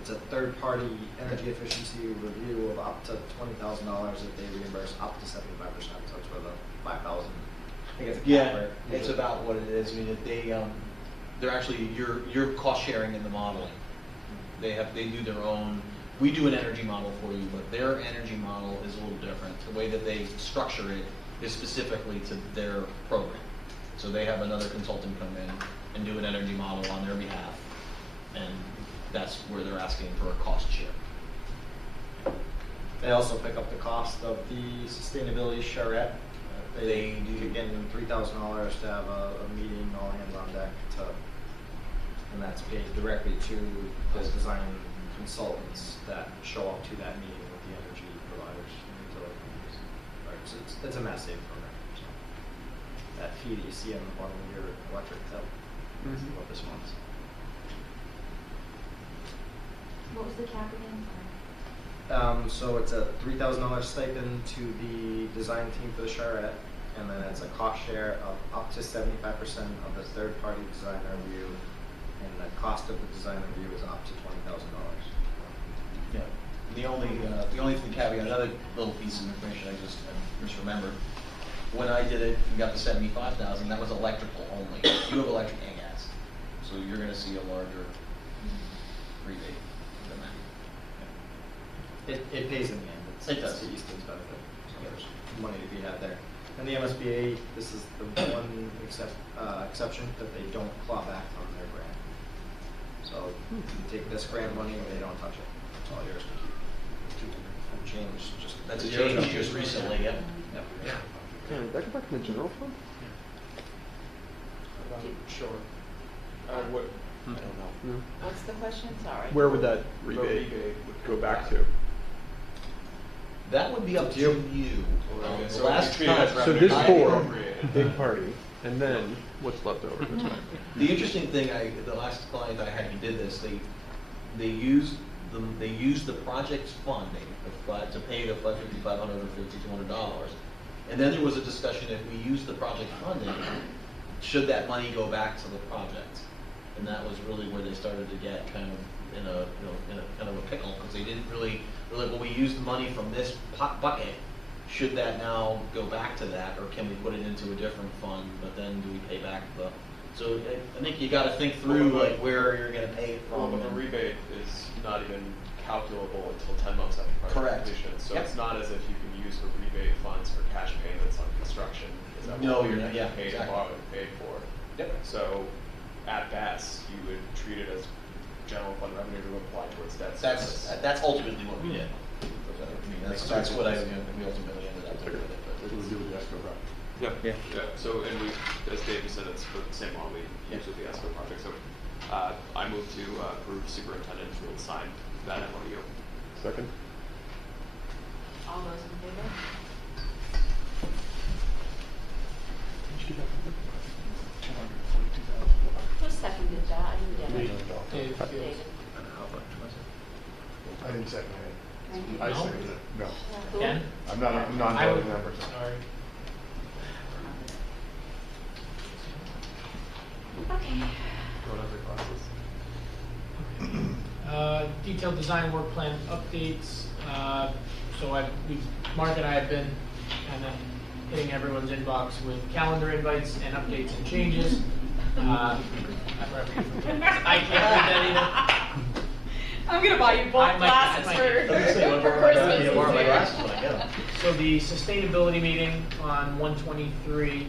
a third-party energy efficiency review of up to $20,000 that they reimburse up to 75%. So it's for the 5,000. I think it's a cap, Yeah, right? it's about what it is. I mean, they're actually you're cost sharing in the modeling. They do their own. We do an energy model for you, but their energy model is a little different. The way that they structure it is specifically to their program. So they have another consultant come in and do an energy model on their behalf, and that's where they're asking for a cost share. They also pick up the cost of the sustainability charrette. They do again $3,000 to have a meeting, all hands on deck, and that's paid directly to the design consultants that show up to that meeting with the energy providers and utility companies. Right, so it's a massive program. So that fee that you see on the bottom of your electric bill is what this month's. What was the cap again? So it's a $3,000 stipend to the design team for the charrette, and then it's a cost share of up to 75% of the third-party design review, and the cost of the design review is up to $20,000. Yeah. The only thing caveat, another little piece of information I just remembered. When I did it and got the 75,000, that was electrical only. You have electric and gas, so you're going to see a larger rebate than that. It pays in the end. It does. It's the Easton's benefit. So there's money to be had there. And the MSBA, this is the one exception that they don't claw back on their grant. So you take this grant money, they don't touch it. It's all yours to keep. Change just That's a change just recently, yeah. Yep. Yeah. Can that go back to the general fund? Sure. What? I don't know. No. What's the question? Sorry. Where would that rebate would go back to? That would be up to you. Okay, The so last treat it as time, So revenue this not for appropriated. big party, and then what's left over? That's right. the interesting thing, the last client I had who did this, they used the project's funding to pay the $500 or $200, and then there was a discussion if we use the project funding, should that money go back to the project? And that was really where they started to get kind of in a kind of a pickle, because they didn't really well, we used the money from this bucket. Should that now go back to that, or can we put it into a different fund? But then do we pay back the? So I think you got to think through like where you're going to pay it Well, from. but the rebate is not even calculable until 10 months after project Correct. completion. So Yep. it's not as if you can use the rebate funds for cash payments on construction. Is that No, what you're not. Yeah, paid exactly. paid for? Yep. So at best, you would treat it as general fund revenue to apply towards debt service. That's ultimately what we did. I mean, that's what we ultimately ended up doing with it. What do we do with the escrow project? Yeah. So, and we, as Dave said, it's for the same law we use with the ESCO project. So, I move to approve superintendent to sign that MOU. Second? All those in favor? Who seconded that? I didn't get it. Dave, David. I didn't second it. Thank I you. seconded it. No. Who? Ken? I'm not a I would- non-voting member. Sorry. Okay. Go to other classes. Detailed design work plan updates. So Mark and I have been kind of hitting everyone's inbox with calendar invites and updates and changes. I can't read that either. I'm gonna buy you both glasses for Christmas. So the sustainability meeting on 123,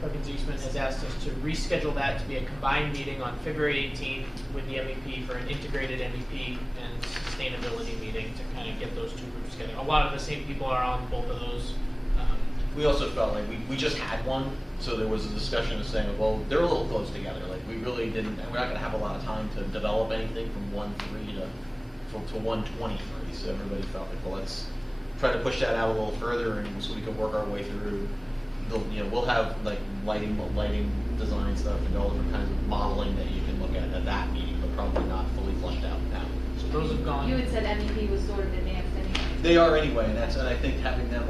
Perkins Eastman has asked us to reschedule that to be a combined meeting on February 18th with the MEP for an integrated MEP and sustainability meeting to kind of get those two groups together. A lot of the same people are on both of those. We also felt like we just had one, so there was a discussion of saying, well, they're a little close together. Like we really didn't, we're not going to have a lot of time to develop anything from 1.3 to 1.23. So everybody felt like, well, let's try to push that out a little further, and so we can work our way through. We'll have like lighting design stuff and all different kinds of modeling that you can look at that meeting, but probably not fully fleshed out now. So those have gone. You had said MEP was sort of advanced anyway. They are anyway, and I think having that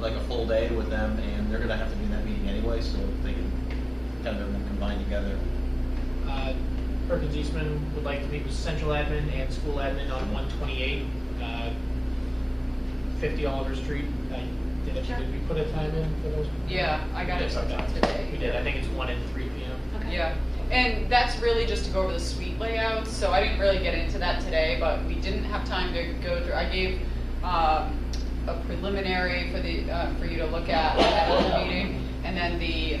like a full day with them, and they're going to have to be in that meeting anyway, so they can kind of everyone combine together. Perkins Eastman would like to meet with central admin and school admin on 128, 50 Oliver Street. Did we put a time in for those? Yeah, I got it today. We did. I think it's 1 and 3 p.m. Okay. Yeah, and that's really just to go over the suite layouts. So I didn't really get into that today, but we didn't have time to go through. I gave a preliminary for you to look at the meeting, and then the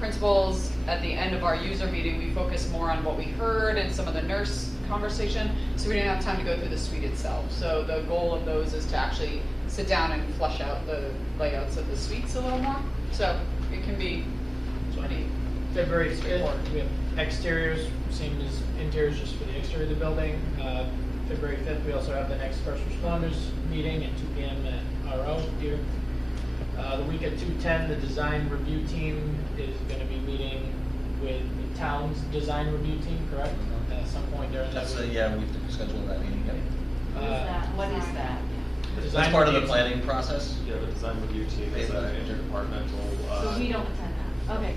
principals at the end of our user meeting. We focused more on what we heard and some of the nurse conversation, so we didn't have time to go through the suite itself. So the goal of those is to actually sit down and flesh out the layouts of the suites a little more. So it can be pretty February 5th, straightforward. we have exteriors, same as interiors, just for the exterior of the building. February 5th, we also have the next first responders meeting at 2 p.m. at RO here. The week at 2:10, the design review team is going to be meeting with the town's design review team, correct? At some point during that week. Yeah, we have to schedule that meeting. What is that? That's part of the planning process. Yeah, the design review team is an interdepartmental So we don't attend that. Okay.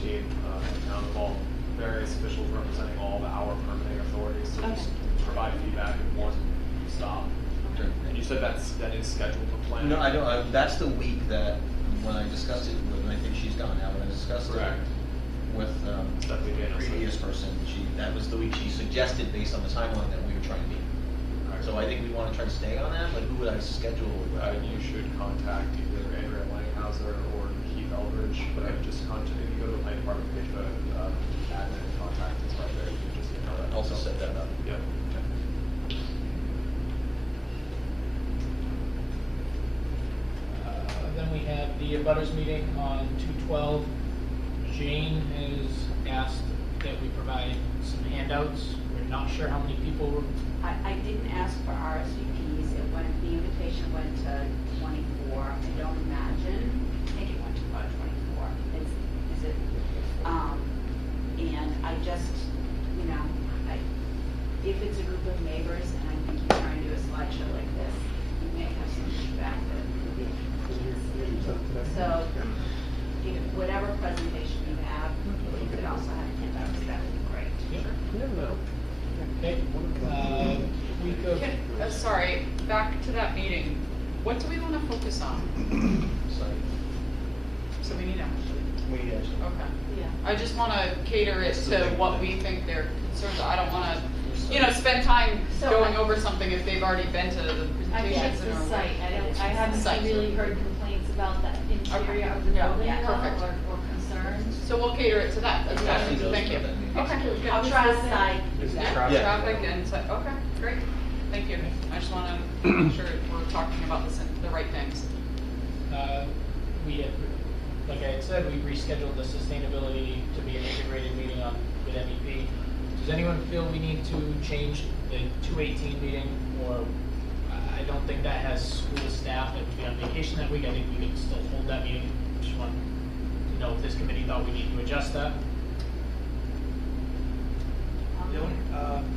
team in town of all various officials representing all our permitting authorities to just provide feedback and warn stop. Sure. And you said that is scheduled to plan? No, I don't. That's the week that when I discussed it with, and I think she's gone now. When I discussed it with the previous person, that was the week she suggested based on the timeline that we were trying to meet. Right. So I think we want to try to stay on that. Like, who would I schedule? You should contact either Andrea Langhauser or Keith Eldridge. But I would just contact, if you go to the planning department page, go to admin and contact, it's right there. You can just email that. Also set that up. Yep. Then we have the abutters meeting on 2/12. Jane has asked that we provide some handouts. We're not sure how many people were. I didn't ask for RSVPs. The invitation went to 24. I don't imagine. I think it went to about 24. Is it? And I just, if it's a group of neighbors, and I think you're trying to do a slideshow like this, you may have some feedback that would be. So, whatever presentation you have, you could also have handouts. That would be great. Okay. Week of. Sorry, back to that meeting. What do we want to focus on? So we need actually. Okay. Yeah. I just want to cater it to what we think their concerns are. I don't want to, spend time going over something if they've already been to the I think presentations. it's the site. I haven't really heard complaints about the interior of the building Yeah, perfect. or concerns. So we'll cater it to that. That's fine. Thank you. Okay. good. How does the site do that? Traffic and, okay, great. Thank you. I just want to make sure we're talking about the right things. We had, like I had said, we rescheduled the sustainability to be an integrated meeting with MEP. Does anyone feel we need to change the 2/18 meeting, or I don't think that has school staff that would be on vacation that week. I think we could still hold that meeting. Just want to know if this committee thought we need to adjust that.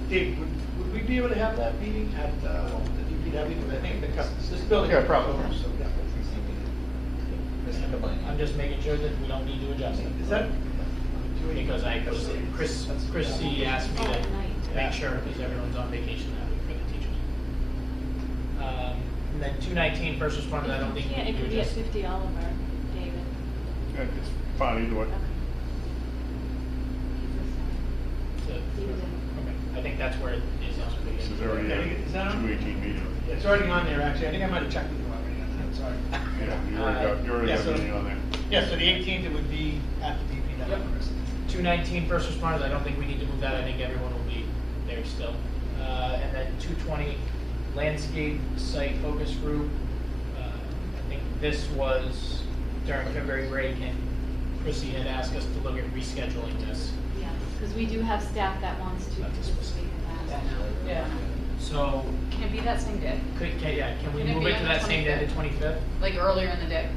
Dave, would we be able to have that meeting at the DPW? I think this building. Yeah, probably. So, yeah. I'm just making sure that we don't need to adjust it. Is that? Because Chris C asked me to make sure, because everyone's on vacation that week for the teachers. And then 219 first responders, I don't think we Can't, need it to could be at adjust. 50 Oliver, David. It's fine either way. Okay. So- Okay, I think that's where it is on the. This is already Okay, a is that on? 218 meeting. It's already on there, actually. I think I might have checked with you already on that, sorry. Yeah, you already Yeah, got so- a meeting on there. Yeah, so the 18th, it would be at the DPW. Yep. 219 first responders, I don't think we need to move that, I think everyone will be there still. And then 220 landscape site focus group. I think this was during February break, and Chrissy had asked us to look at rescheduling this. Yes, because we do have staff that wants to That's a participate in that. Yeah. So, Can it be that same day? can we Can it move be it on to the that same day, the 25th? Like earlier in the day?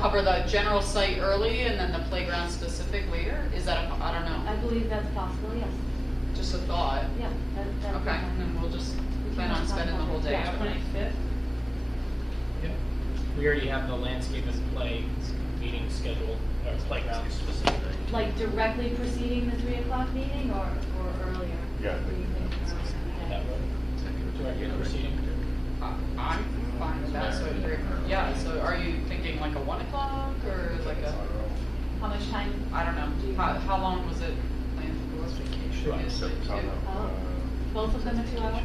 Cover the general site early and then the playground specific later? Is that, I don't I know, believe that's possible, yes. just a thought. Yeah, that. Okay, and then we'll just plan on spending the whole day Yeah, out. 25th. Yeah. We already have the landscape and play meeting scheduled, or playground specifically. Like directly preceding the 3 o'clock meeting or earlier? Yeah. What do you think? That road. Directly proceeding. I'm fine with that, so yeah, so are you thinking like a 1 o'clock or like a, How much time? I don't know, how long was it planned for? Vacation. 2 hours. Both of them are 2 hours?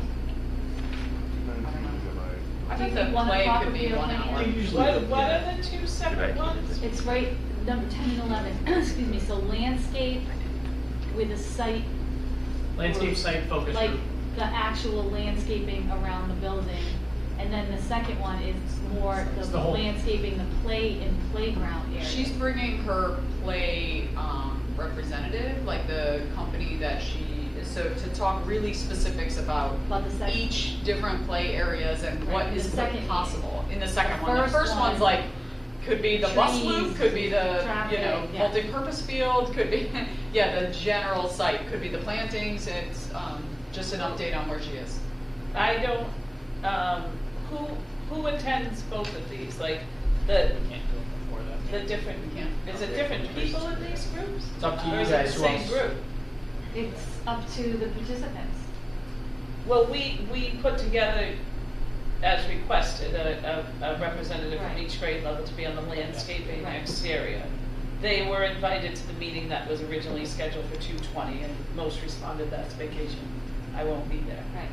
I think Do you the 1 play o'clock could would be be 1 okay? hour. What are the two separate ones? It's right, number 10 and 11, excuse me, so landscape with a site. Landscape site focus Like group. the actual landscaping around the building. And then the second one is more It's the the whole- landscaping, the play and playground area. She's bringing her play representative, like the company that she, so to talk really specifics about About the second. each different play areas and what Right, is the second possible in the second The one. The first first one's one- like, could be the bus loop, Trees, could be the, traffic, yeah. multi-purpose field, could be, yeah, the general site, could be the plantings, it's, just an update on where she is. I don't, who attends both of these? Like, the, We can't do it before that. the different, is it different people in these groups? It's up to you Or is guys, it who the same else? group? It's up to the participants. Well, we put together, as requested, a representative from Right. each grade level to be on the landscaping Right. exterior. They were invited to the meeting that was originally scheduled for 2:20, and most responded, that's vacation, I won't be there. Right.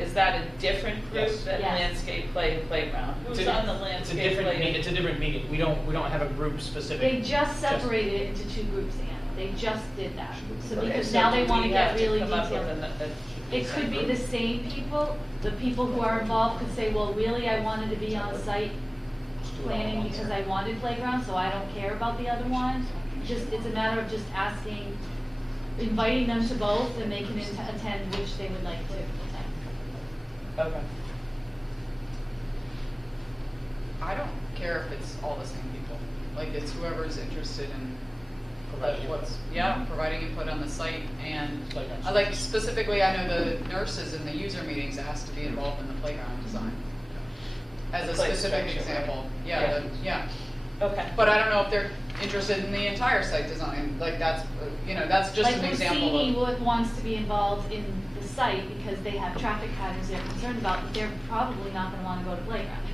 Is that a different group Yes. than Yes. landscape, play, and playground? It's Who's a- on the It's a landscape, different play? meeting, it's a different meeting. We don't have a group specific. They just separated it into 2 groups, Ann. They just did that. So Okay, because so now do they we want to get have really come up with detailed. It same could be group? the same people. The people who are involved could say, well, really, I wanted to be on site planning because I wanted playground, so I don't care about the other one. Just, it's a matter of just asking, inviting them to both, and they can attend which they would like to attend. Okay. I don't care if it's all the same people, like it's whoever's interested in Providing what's, yeah, providing input on the site, and Playground I like specifically, I know the nurses in the user meetings asked to be involved in the playground design. As a Play specific structure, example, right. yeah, yeah. Okay. But I don't know if they're interested in the entire site design, like that's, that's just an example Like of. Lucini wants to be involved in the site because they have traffic patterns they're concerned about, but they're probably not gonna wanna go to playground.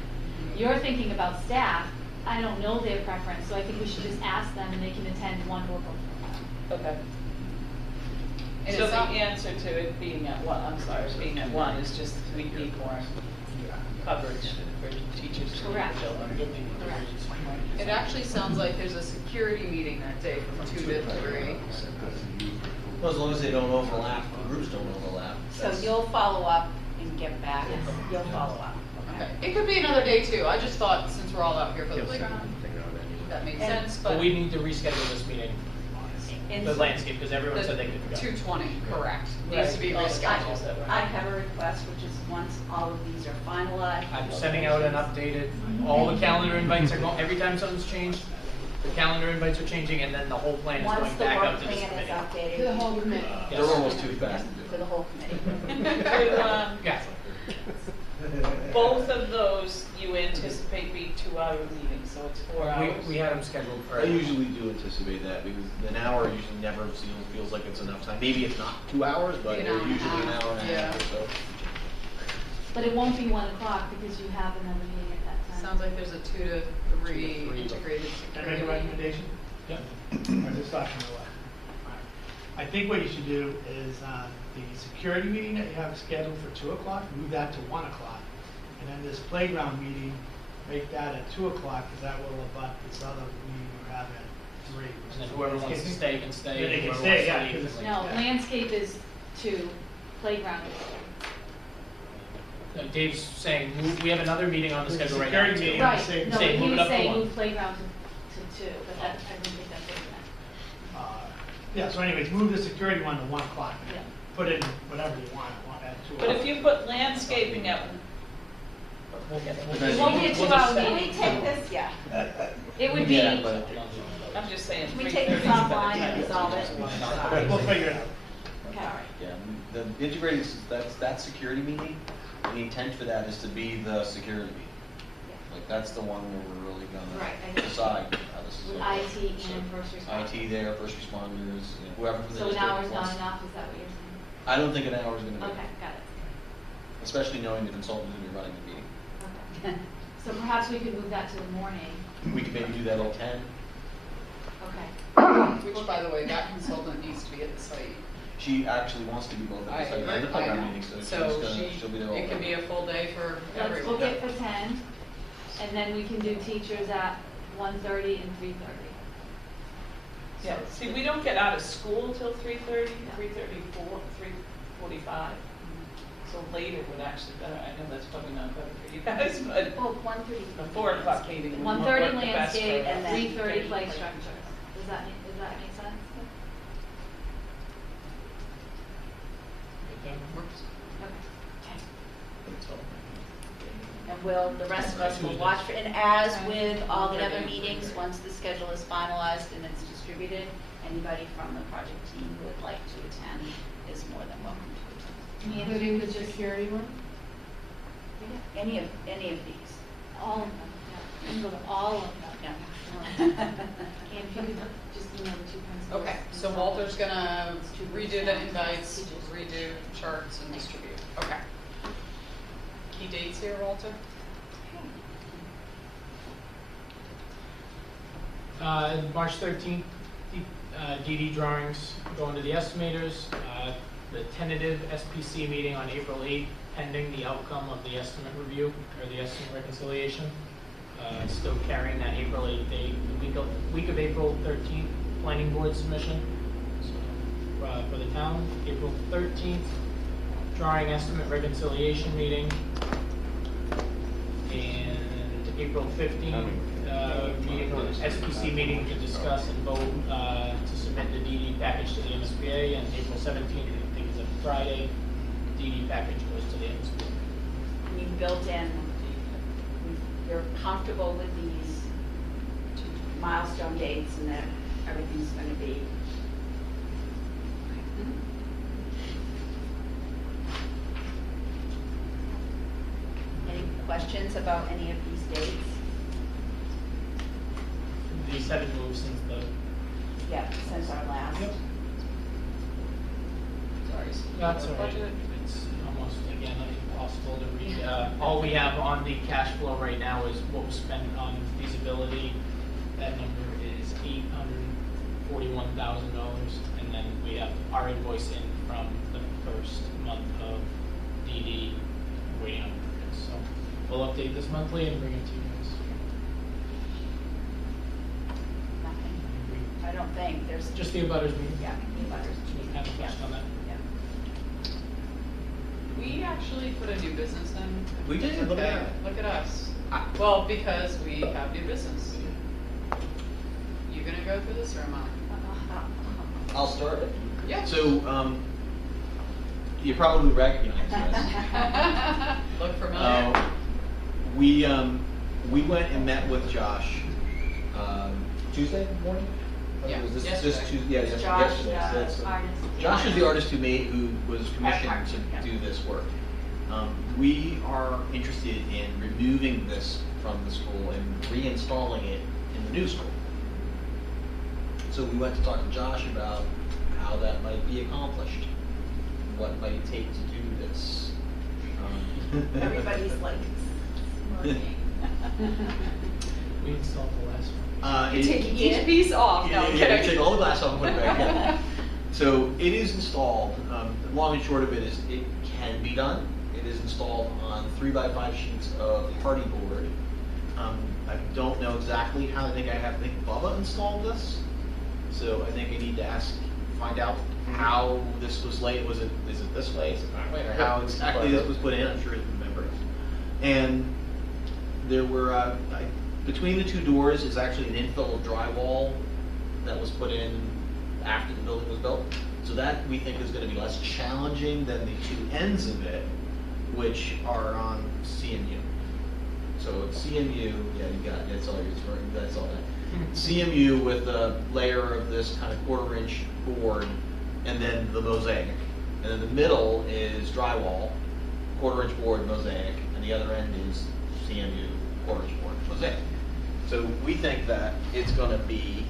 You're thinking about staff, I don't know their preference, so I think we should just ask them and they can attend one or both. Okay. And So it's the not- answer to it being at one, I'm sorry, being at one is just we need more coverage for teachers to Correct. be building. Correct. It actually sounds like there's a security meeting that day from 2 to 3. Well, as long as they don't overlap, the groups don't overlap. So you'll follow up and get back, Yes. you'll follow up. Okay. It could be another day too, I just thought since we're all out here for the playground, that made sense, But but. we need to reschedule this meeting, the landscape, because everyone said they could go. 2:20, correct, needs to be Right. rescheduled. I have a request, which is once all of these are finalized. I'm sending out an updated, all the calendar invites are going, every time something's changed, the calendar invites are changing, and then the whole plan is Once going the back work up to this plan is committee. updated. To the whole committee. They're almost too fast. For the whole committee. Yeah. Both of those you anticipate be 2-hour meetings? so it's 4 hours. We had them scheduled for. I usually do anticipate that because an hour usually never feels like it's enough time. Maybe it's not 2 hours, but Maybe an they're usually an hour and a yeah. half or so. But it won't be 1 o'clock because you have another meeting at that time. Sounds like there's a 2 to 3 integrated Can I security. make a recommendation? Yeah. Or just talking to what? I think what you should do is the security meeting that you have scheduled for 2 o'clock, move that to 1 o'clock. And then this playground meeting, make that at 2 o'clock, because that will abut this other meeting you have at 3. And then whoever wants to stay can stay. Yeah, they can whoever stay, wants to yeah, leave because can it's- No, leave. landscape is 2, playground is 3. No, Dave's saying, we have another meeting on the The schedule right now. security too. meeting. Right, Say- no, say but move he it was up to saying 1. move playground to 2, but that, I don't think that's what he meant. Yeah, so anyways, move the security one to 1 o'clock. Yeah. Put in whatever you want at 2 o'clock. But if you put landscaping at, we'll get it. It won't be a 2-hour Can we meeting. take this? Yeah. It would be, Yeah, but I'm just saying. Can we take this 3:30 is a better offline time. and resolve it? We'll figure it out. Okay, all right. yeah, the integrated, that security meeting, the intent for that is to be the security meeting. Like, that's the one where we're really Right, I gonna get it. decide how this is. with gonna IT work. So, and first responders. IT there, first responders, you know, whoever from the So an district hour's wants- not enough, is that what you're saying? I don't think an hour is gonna be. Okay, got it. Especially knowing the consultant who's gonna be running the meeting. Okay. So perhaps we could move that to the morning. We could maybe do that at 10. Okay. Which, by the way, that consultant needs to be at the site. She actually wants to be both at the site and the playground meeting, so she'll be there all it could day. be a full day for Let's everyone. book it for 10, and then we can do teachers at 1:30 and 3:30. Yeah, see, we don't get out of school till 3:30, 3:34, 3:45. So later would actually better, I know that's probably not better for you guys, but Well, 1:30. the 4 o'clock meeting would 1:30 work the best for landscape, us. and then 3:30 play 3:30 structures. Does that make sense? And the rest of us will watch for, and as with all the other meetings, once the schedule is finalized and it's distributed, anybody from the project team who would like to attend is more than welcome to attend. Including the security one? Any of these. All of them, yeah. You can go to all of them. Yeah. And if you could just email the 2 principals. Okay, so Walter's gonna redo the invites, redo charts and distribute. Okay. Key dates here, Walter? March 13th, DD drawings going to the estimators. The tentative SPC meeting on April 8th, pending the outcome of the estimate review or the estimate reconciliation. Still carrying that April 8th date. The week of April 13th, planning board submission. So, for the town, April 13th, drawing estimate reconciliation meeting. And April 15th, SPC meeting to discuss and vote to submit the DD package to the MSBA. And April 17th, I think is a Friday, DD package goes to the MSBA. And you've built in, you're comfortable with these milestone dates and that everything's going to be. Any questions about any of these dates? These haven't moved since the. Yeah, since our last. Yep. Sorry. That's all right. Budget. It's almost, again, impossible to read. All we have on the cash flow right now is what was spent on feasibility. That number is $841,000. And then we have our invoice in from the first month of DD, waiting on permits. So we'll update this monthly and bring it to you guys. Nothing. I don't think there's. Just the abutters meeting. Yeah, the abutters. We haven't touched on that. Yeah. We actually put a new business in. We did, look at Okay, that. Look at us. Well, because we have new business. You gonna go through this or am I? I'll start it. Yeah. So, you probably recognize this. Look familiar? We went and met with Josh Tuesday morning? Yeah, Was this yesterday. Tuesday? Yeah, Josh, yesterday. So that's, artist. Josh is the artist who was commissioned to Yeah. do this work. We are interested in removing this from the school and reinstalling it in the new school. So we went to talk to Josh about how that might be accomplished, what it might take to do this. Everybody's like smirking. We installed the last one. You take each piece off. No, I'm Yeah, kidding. you take all the glass off and put it back in. So it is installed. The long and short of it is it can be done. It is installed on 3x5 sheets of hardy board. I don't know exactly how. I think Bubba installed this. So I think I need to find out how this was laid. Is it this way? Is it that way? Or how exactly this was put in? I'm sure he remembers. And there were between the two doors is actually an infill of drywall that was put in after the building was built. So that we think is going to be less challenging than the two ends of it, which are on CMU. So CMU, yeah, you got it. That's all that's all that. CMU with a layer of this kind of 1/4 inch board, and then the mosaic. And then the middle is drywall, 1/4 inch board mosaic, and the other end is CMU 1/4 inch board mosaic. So we think that it's going to be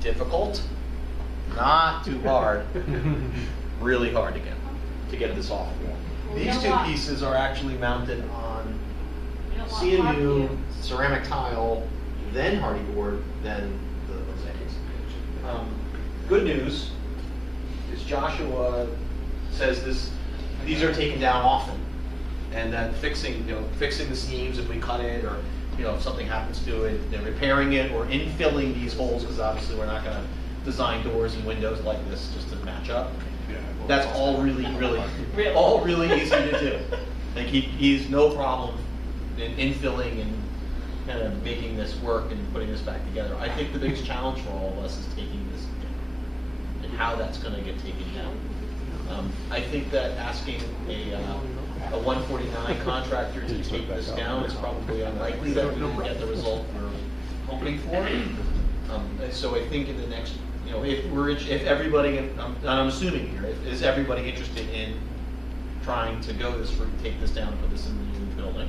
difficult, not too hard, really hard to get this off. These two pieces are actually mounted on CMU ceramic tile, then hardy board, then the mosaics. Good news is Joshua says these are taken down often, and that fixing the seams if we cut it, or if something happens to it, repairing it or infilling these holes, because obviously we're not going to design doors and windows like this just to match up. That's all really easy to do. Like he's no problem in infilling and kind of making this work and putting this back together. I think the biggest challenge for all of us is taking this down and how that's going to get taken down. I think that asking a 149 contractor to take this down is probably unlikely that we will get the result we're hoping for. So I think in the next, if everybody, and I'm assuming here, is everybody interested in trying to go this route, take this down, and put this in the new building?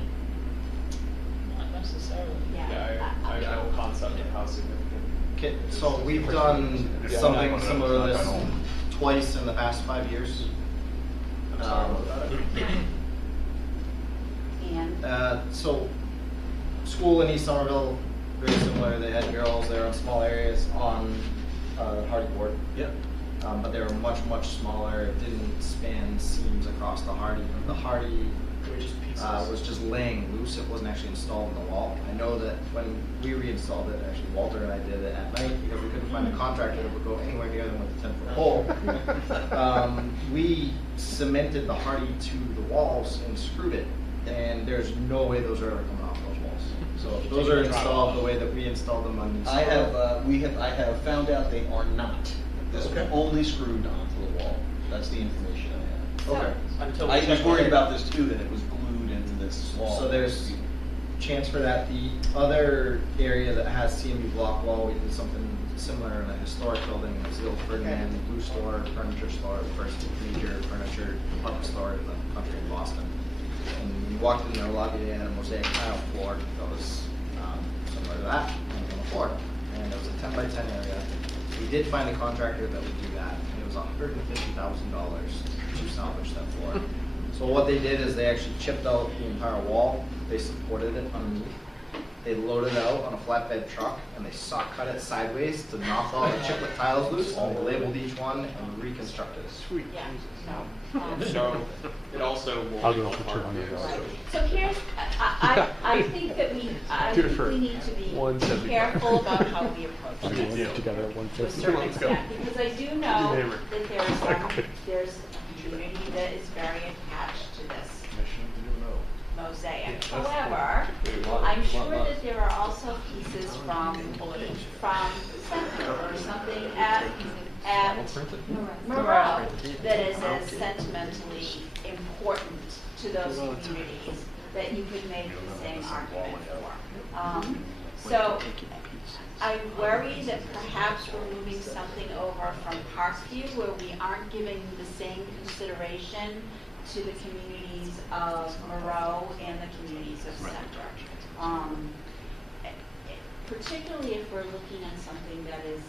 Not necessarily. Yeah, I have a concept of how significant. So we've done something similar to this twice in the past 5 years. So school in East Somerville, very similar. They had murals there on small areas on hardy board. Yep. But they were much, much smaller. It didn't span seams across the hardy. The hardy was just laying loose. It wasn't actually installed in the wall. I know that when we reinstalled it, actually Walter and I did it at night because we couldn't find a contractor that would go anywhere near them with a 10-foot pole. We cemented the hardy to the walls and screwed it, and there's no way those are ever coming off those walls. So if those are installed the way that we installed them on these. I have found out they are not. This was only screwed onto the wall. That's the information I have. Okay. I was worried about this too, that it was glued into this wall. So there's chance for that. The other area that has CMU block wall, we did something similar in a historic building. It was the old Ferdinand Blue Store, furniture store, the first major furniture department store in the country in Boston. And you walked in their lobby, they had a mosaic tile floor that was similar to that on the floor. And it was a 10 by 10 area. We did find a contractor that would do that, and it was $150,000 to salvage that floor. So what they did is they actually chipped out the entire wall. They supported it underneath. They loaded it out on a flatbed truck, and they saw cut it sideways to knock all the chiplet tiles loose, and they labeled each one and reconstructed it. Sweet. Yeah, no. So it also will. I'll go for $200. So here's, I think that we need to be 175. careful about how we approach this. Yeah. Together at To a 150. certain Let's go. extent, because I do know Neighbor. that there's a community that is very attached to this mosaic. However, I'm sure that there are also pieces from Center or something at Moreau that is as sentimentally important to those communities that you could make the same argument for. So I worry that perhaps we're moving something over from Parkview where we aren't giving the same consideration to the communities of Moreau and the communities of Center. Particularly if we're looking at something that is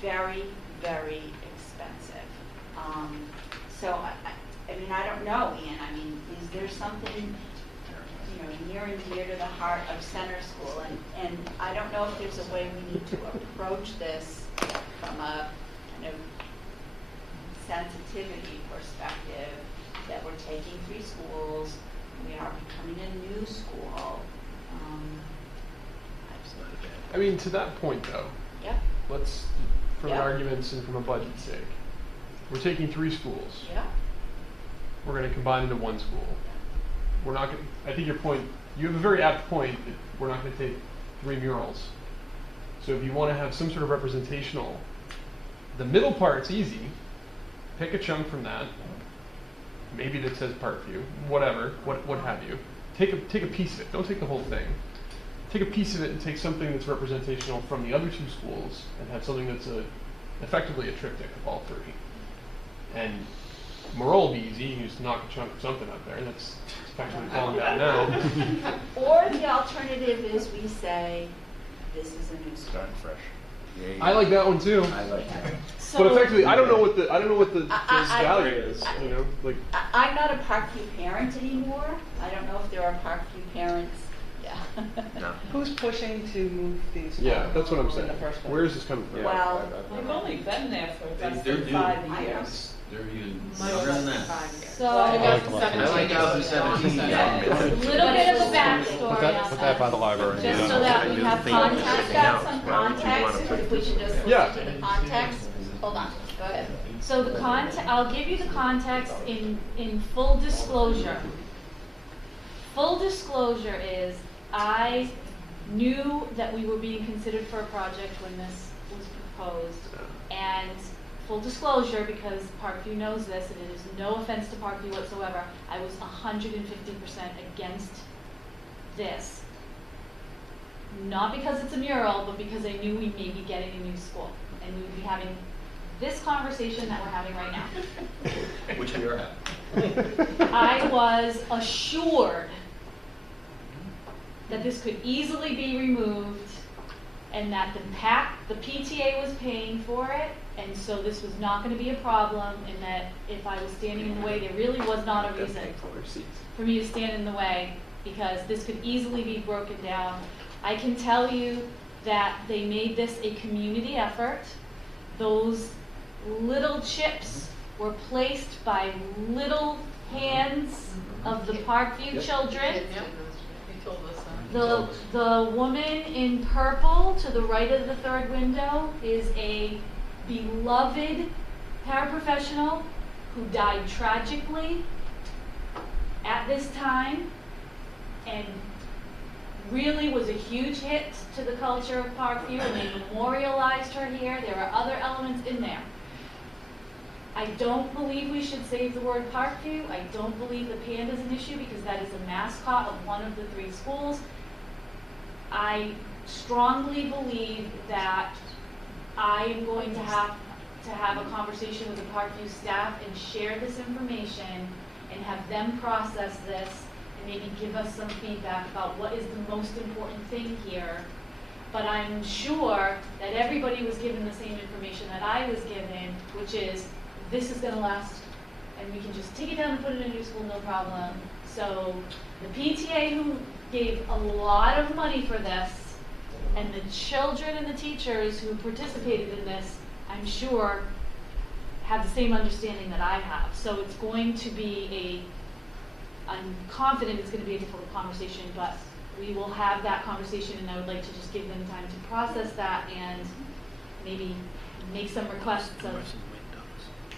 very, very expensive. So, I mean, I don't know, Ian. I mean, is there something, near and dear to the heart of Center School? And I don't know if there's a way we need to approach this from a kind of sensitivity perspective, that we're taking 3 schools, we are becoming a new school. I mean, to that point though, Yep. let's, for the Yep. arguments and from a budget sake, we're taking 3 schools. Yeah. We're going to combine into 1 school. We're not going to, I think your point, you have a very apt point that we're not going to take 3 murals. So if you want to have some sort of representational, the middle part's easy. Pick a chunk from that. Maybe that says Parkview, whatever, what have you. Take a piece of it. Don't take the whole thing. Take a piece of it and take something that's representational from the other 2 schools and have something that's effectively a triptych of all 3. And Moreau will be easy. You can just knock a chunk of something up there, and that's effectively falling down now. Or the alternative is we say, this is a new school. Starting fresh. I like that one too. I like that. But effectively, I don't know what the I- value is. Like. I'm not a Parkview parent anymore. I don't know if there are Parkview parents. Yeah. No. Who's pushing to move these? Yeah, that's what I'm in saying. the first place? Where is this coming from? Well, We've only been there for less They're than new. 5 years. They're even Much younger than less than that. 5 years. So, I like a 2017. little bit of a backstory Put that on by the that. library. Just so that we have context. I've got some context, if we should just Yeah. listen to the context. Hold on, go ahead. So the I'll give you the context in full disclosure. Full disclosure is, I knew that we were being considered for a project when this was proposed. And full disclosure, because Parkview knows this, and it is no offense to Parkview whatsoever, I was 150% against this. Not because it's a mural, but because I knew we may be getting a new school. And we would be having this conversation that we're having right now. Which we are having. I was assured that this could easily be removed and that the PTA was paying for it, and so this was not going to be a problem, and that if I was standing in the way, there really was not a reason for me to stand in the way, because this could easily be broken down. I can tell you that they made this a community effort. Those little chips were placed by little hands of the Parkview children. The woman in purple to the right of the 3rd window is a beloved paraprofessional who died tragically at this time and really was a huge hit to the culture of Parkview, and they memorialized her here. There are other elements in there. I don't believe we should save the word Parkview. I don't believe the panda is an issue because that is a mascot of one of the 3 schools. I strongly believe that I am going to have a conversation with the Parkview staff and share this information and have them process this and maybe give us some feedback about what is the most important thing here. But I'm sure that everybody was given the same information that I was given, which is this is going to last and we can just take it down and put it in a new school, no problem. So the PTA who gave a lot of money for this, and the children and the teachers who participated in this, I'm sure, have the same understanding that I have. So it's going to be I'm confident it's going to be a difficult conversation, but we will have that conversation, and I would like to just give them time to process that and maybe make some requests of,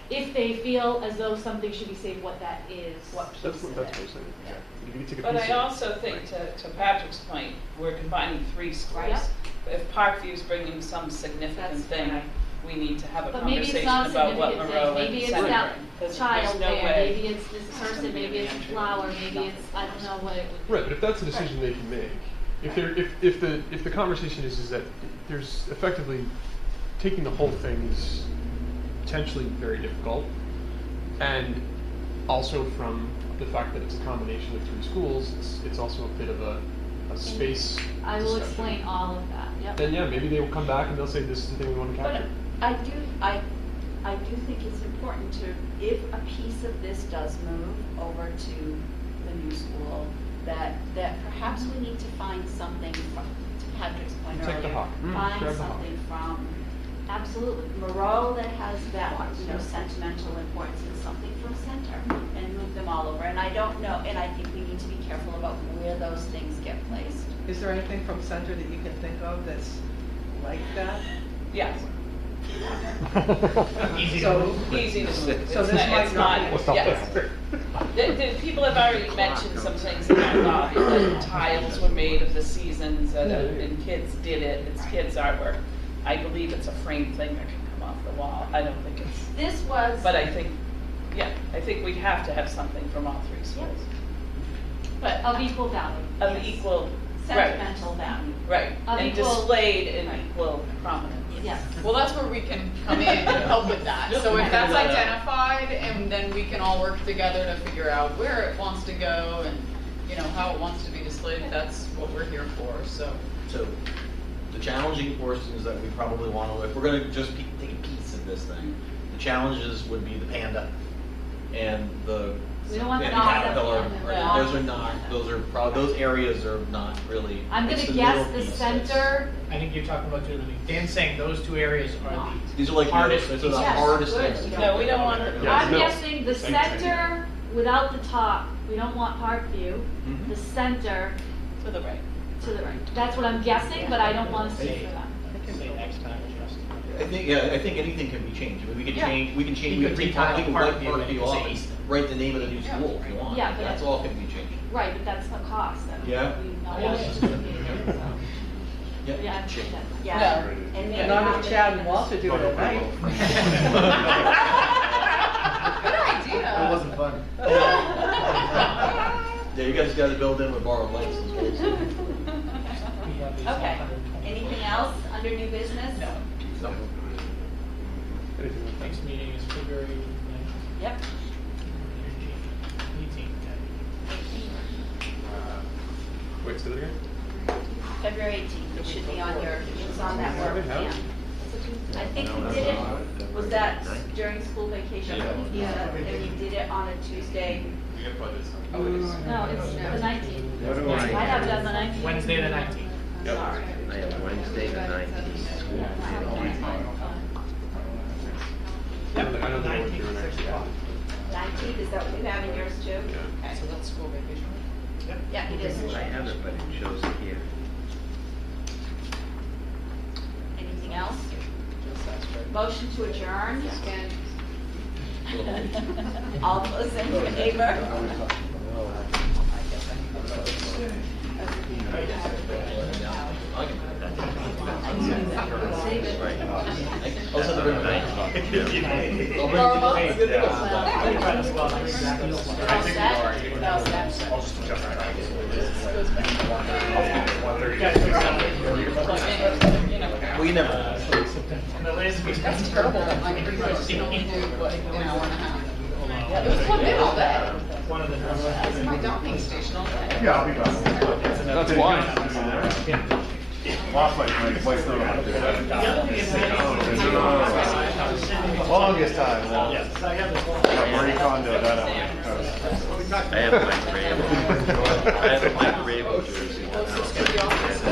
if they feel as though something should be saved, what that is. That's what I'm saying. Yeah. You can take a But piece I of it. also think, to Patrick's point, we're combining 3 schools. Right. If Parkview's bringing some significant That's thing, right. we need to have a But maybe it's conversation not a about what significant Moreau thing. and Maybe it's Center that bring, 'cause child there's no there, way maybe it's this person, gonna be maybe it's a an flower, maybe it's, I don't know what it would be. Right, but if that's a decision they can make, if the conversation is that there's effectively taking the whole thing is potentially very difficult, and also from the fact that it's a combination of 3 schools, it's also a bit of a space. I will discussion. explain all of that, yep. Then yeah, maybe they will come back and they'll say this is the thing we want to But capture. I do think it's important to, if a piece of this does move over to the new school, that perhaps we need to find something from, to Patrick's point Take the earlier, hawk. find Grab the hawk. something from Absolutely. Moreau that has that, sentimental importance, and something from Center, and move them all over. And I don't know, and I think we need to be careful about where those things get placed. Is there anything from Center that you can think of that's like that? Yes. Easy to So move. easy to move. So It's this might it's not What's up yes. there? People have already mentioned some things in our lobby, that tiles were made of the seasons, and kids did it, it's kids' artwork. I believe it's a frame thing that can come off the wall, I don't think it's, This was. but I think we'd have to have something from all 3 schools. But of equal value. Of Yes. equal, Sentimental value. right, Of and equal- displayed in right. equal prominence. Yes. Well, that's where we can come in and help with that. So if that's identified, and then we can all work together to figure out where it wants to go and, you know, how it wants to be displayed, that's what we're here for, so. So, the challenging portions that we probably want to, if we're going to just take a piece of this thing, the challenges would be the panda and the We don't want and the panda. caterpillar. Yeah. Those are not. Those are probably those areas are not really. I'm it's gonna the guess middle the piece center. I think you're talking about Dan's saying those 2 areas are the These are like hardest. those are the Yes. hardest things to No, we don't want to. Yeah, I'm no. guessing the center without the top. We don't want Parkview. Mhm. The center To the right. to the right. That's what I'm guessing, but I don't want to speak for them. say next time, just. I think anything can be changed. I mean, we can Yeah. change. We can change. You We could can take retile we can Parkview wipe and you Parkview could say off and Easton. write the name of the new school if you want. Yeah, but That's all can be changed. Right, but that's a cost. That Yeah. we know Yeah. what it is. So, Yeah. yeah, I'd say that. Yeah. No. And maybe Not have if it- Chad and Walter do it at night. Good idea. It wasn't fun. Yeah, you guys got to build in with borrowed lights and schools. We have these Okay. 120. Anything else under new business? No. Next meeting is February 9th. Yep. 18th. Wait, say that again? February 18th. It should be on it's on that work plan. I think we did it, was that during school vacation? Yeah. And we did it on a Tuesday. We get budgets. No, it's the 19th. What do I I have it on the 19th. Wednesday the 19th. Yep. I have Wednesday the 19th. school Yep. I don't know what you're doing next. 19th, is that what you have in yours too? Yeah. Okay. So that's school vacation. Yeah, it is. I have it, but it shows it here. Anything else? Motion to adjourn? All those in favor? Also, the ribbon. We never. That's terrible that my computer can only do what, an hour and a half. It was plugged in all day. One of the. It's in my docking station all day. Yeah, I'll be back. That's why. Lost my place. Longest time. Marie Kondo. I have my Grable. I have my Grable jersey. Well, it's just for the office, so.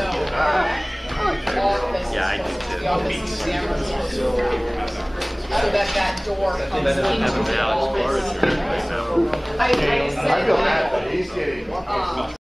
Yeah, I do too. The office is cameras. So that door comes I have into a the Alex office. Flores jersey right now. I I feel bad, but he's getting.